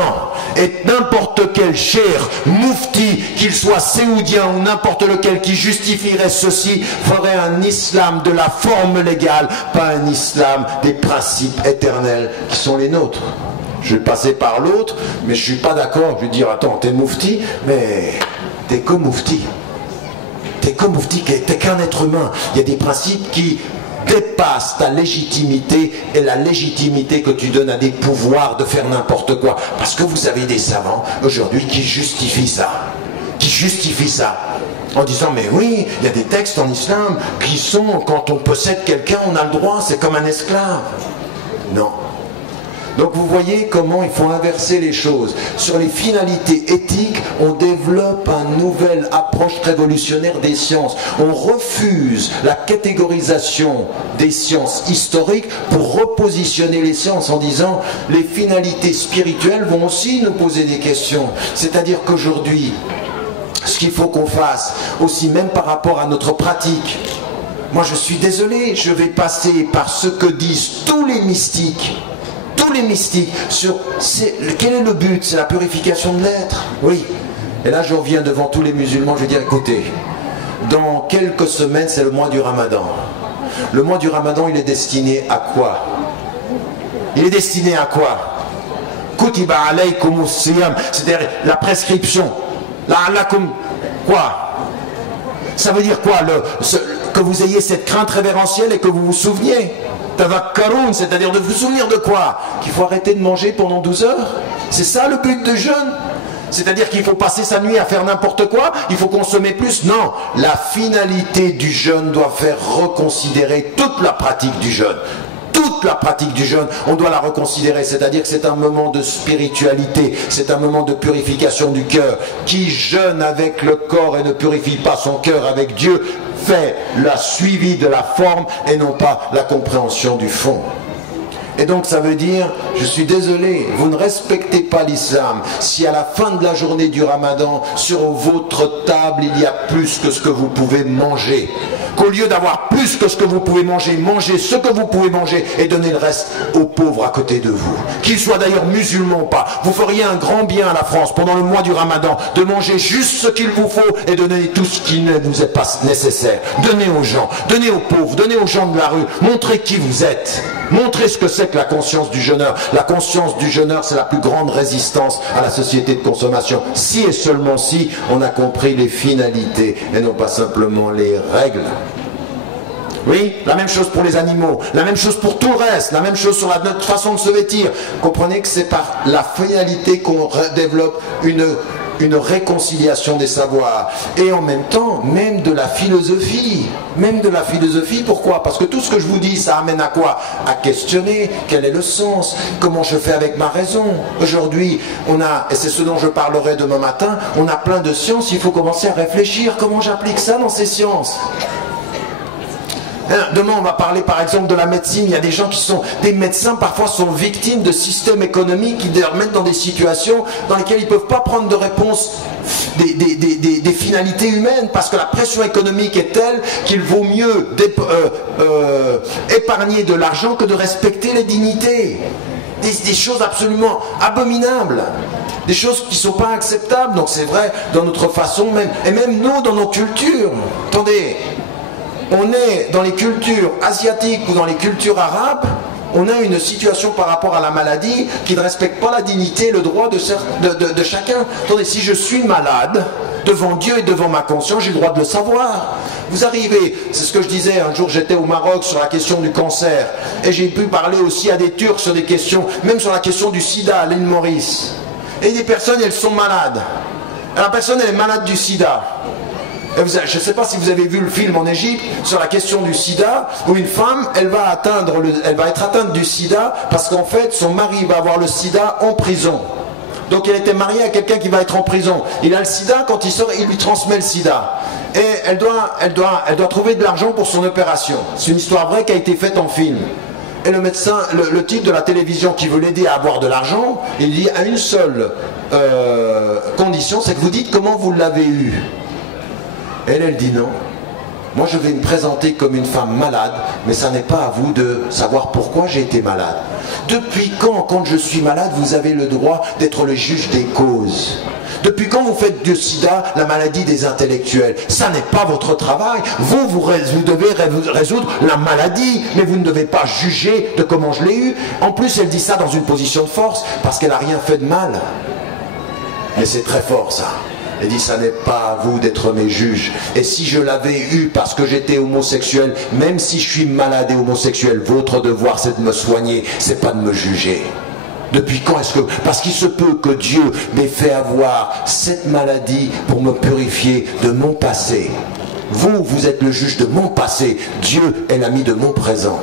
Et n'importe quel cheikh, moufti, qu'il soit séoudien ou n'importe lequel qui justifierait ceci, ferait un islam de la forme légale, pas un islam des principes éternels qui sont les nôtres. Je vais passer par l'autre, mais je ne suis pas d'accord. Je vais dire, attends, t'es moufti, mais t'es que moufti. T'es que moufti, t'es qu'un être humain. Il y a des principes qui dépassent ta légitimité et la légitimité que tu donnes à des pouvoirs de faire n'importe quoi. Parce que vous avez des savants aujourd'hui qui justifient ça. Qui justifient ça. En disant, mais oui, il y a des textes en islam qui sont, quand on possède quelqu'un, on a le droit, c'est comme un esclave. Non. Donc vous voyez comment il faut inverser les choses. Sur les finalités éthiques, on développe une nouvelle approche révolutionnaire des sciences. On refuse la catégorisation des sciences historiques pour repositionner les sciences en disant les finalités spirituelles vont aussi nous poser des questions. C'est-à-dire qu'aujourd'hui, ce qu'il faut qu'on fasse, aussi même par rapport à notre pratique, moi je suis désolé, je vais passer par ce que disent tous les mystiques sur quel est le but, c'est la purification de l'être. Oui. Et là je reviens devant tous les musulmans, je vais dire écoutez, dans quelques semaines c'est le mois du Ramadan. Le mois du Ramadan il est destiné à quoi? Il est destiné à quoi? Kutiba alaykumus siyam, c'est-à-dire la prescription. La'allakum quoi? Ça veut dire quoi? Que vous ayez cette crainte révérentielle et que vous vous souveniez. Tavakkaroun, c'est-à-dire de vous souvenir de quoi? Qu'il faut arrêter de manger pendant 12 heures? C'est ça le but de jeûne? C'est-à-dire qu'il faut passer sa nuit à faire n'importe quoi? Il faut consommer plus? Non. La finalité du jeûne doit faire reconsidérer toute la pratique du jeûne. Toute la pratique du jeûne, on doit la reconsidérer, c'est-à-dire que c'est un moment de spiritualité, c'est un moment de purification du cœur. Qui jeûne avec le corps et ne purifie pas son cœur avec Dieu, fait la suivi de la forme et non pas la compréhension du fond. Et donc ça veut dire, je suis désolé, vous ne respectez pas l'islam si à la fin de la journée du Ramadan, sur votre table, il y a plus que ce que vous pouvez manger. Qu'au lieu d'avoir plus que ce que vous pouvez manger, mangez ce que vous pouvez manger et donnez le reste aux pauvres à côté de vous. Qu'ils soient d'ailleurs musulmans ou pas. Vous feriez un grand bien à la France pendant le mois du Ramadan de manger juste ce qu'il vous faut et de donner tout ce qui ne vous est pas nécessaire. Donnez aux gens, donnez aux pauvres, donnez aux gens de la rue. Montrez qui vous êtes. Montrez ce que c'est que la conscience du jeûneur. La conscience du jeûneur, c'est la plus grande résistance à la société de consommation. Si et seulement si on a compris les finalités et non pas simplement les règles. Oui, la même chose pour les animaux, la même chose pour tout le reste, la même chose sur notre façon de se vêtir. Comprenez que c'est par la finalité qu'on développe une réconciliation des savoirs. Et en même temps, même de la philosophie. Même de la philosophie, pourquoi? Parce que tout ce que je vous dis, ça amène à quoi? À questionner quel est le sens, comment je fais avec ma raison. Aujourd'hui, on a, et c'est ce dont je parlerai demain matin, on a plein de sciences, il faut commencer à réfléchir comment j'applique ça dans ces sciences. Demain on va parler par exemple de la médecine. Il y a des gens qui sont, des médecins parfois sont victimes de systèmes économiques qui les remettent dans des situations dans lesquelles ils ne peuvent pas prendre de réponse des finalités humaines parce que la pression économique est telle qu'il vaut mieux épargner de l'argent que de respecter les dignités. Des choses absolument abominables. Des choses qui ne sont pas acceptables. Donc c'est vrai dans notre façon même, et même nous dans nos cultures. Attendez, on est dans les cultures asiatiques ou dans les cultures arabes, on a une situation par rapport à la maladie qui ne respecte pas la dignité et le droit de chacun. Attendez, si je suis malade, devant Dieu et devant ma conscience, j'ai le droit de le savoir. Vous arrivez, c'est ce que je disais, un jour j'étais au Maroc sur la question du cancer, et j'ai pu parler aussi à des Turcs sur des questions, même sur la question du sida à l'île Maurice. Et des personnes, elles sont malades. Et la personne, elle est malade du sida. Je ne sais pas si vous avez vu le film en Égypte sur la question du sida, où une femme, elle va être atteinte du sida parce qu'en fait son mari va avoir le sida en prison. Donc il était marié à quelqu'un qui va être en prison. Il a le sida, quand il sort, il lui transmet le sida. Et elle doit trouver de l'argent pour son opération. C'est une histoire vraie qui a été faite en film. Et le médecin, le type de la télévision qui veut l'aider à avoir de l'argent, il dit à une seule condition, c'est que vous dites comment vous l'avez eu. Elle dit non. Moi je vais me présenter comme une femme malade, mais ça n'est pas à vous de savoir pourquoi j'ai été malade. Depuis quand je suis malade, vous avez le droit d'être le juge des causes? Depuis quand vous faites du sida la maladie des intellectuels? Ça n'est pas votre travail. Vous devez résoudre la maladie, mais vous ne devez pas juger de comment je l'ai eu. En plus, elle dit ça dans une position de force, parce qu'elle n'a rien fait de mal. Mais c'est très fort ça. Elle dit, ça n'est pas à vous d'être mes juges. Et si je l'avais eu parce que j'étais homosexuel, même si je suis malade et homosexuel, votre devoir c'est de me soigner, c'est pas de me juger. Depuis quand est-ce que... Parce qu'il se peut que Dieu m'ait fait avoir cette maladie pour me purifier de mon passé. Vous êtes le juge de mon passé. Dieu est l'ami de mon présent.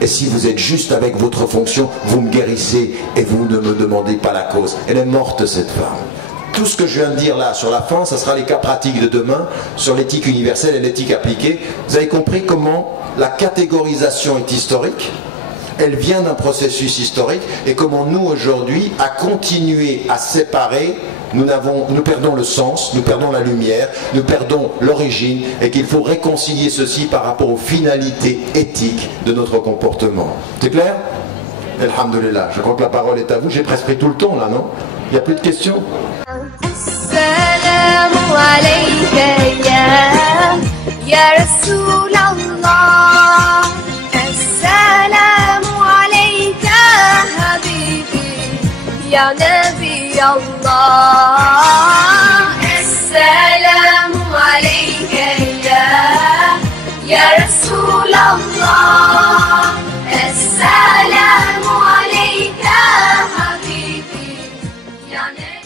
Et si vous êtes juste avec votre fonction, vous me guérissez et vous ne me demandez pas la cause. Elle est morte cette femme. Tout ce que je viens de dire là sur la fin, ça sera les cas pratiques de demain sur l'éthique universelle et l'éthique appliquée. Vous avez compris comment la catégorisation est historique, elle vient d'un processus historique, et comment nous aujourd'hui, à continuer à séparer, nous perdons le sens, nous perdons la lumière, nous perdons l'origine, et qu'il faut réconcilier ceci par rapport aux finalités éthiques de notre comportement. C'est clair? Alhamdulillah, je crois que la parole est à vous. J'ai presque pris tout le temps là, non? Il n'y a plus de questions? السلام عليك يا رسول الله السلام عليك حبيبي يا نبي الله السلام عليك يا رسول الله السلام عليك حبيبي يا نبي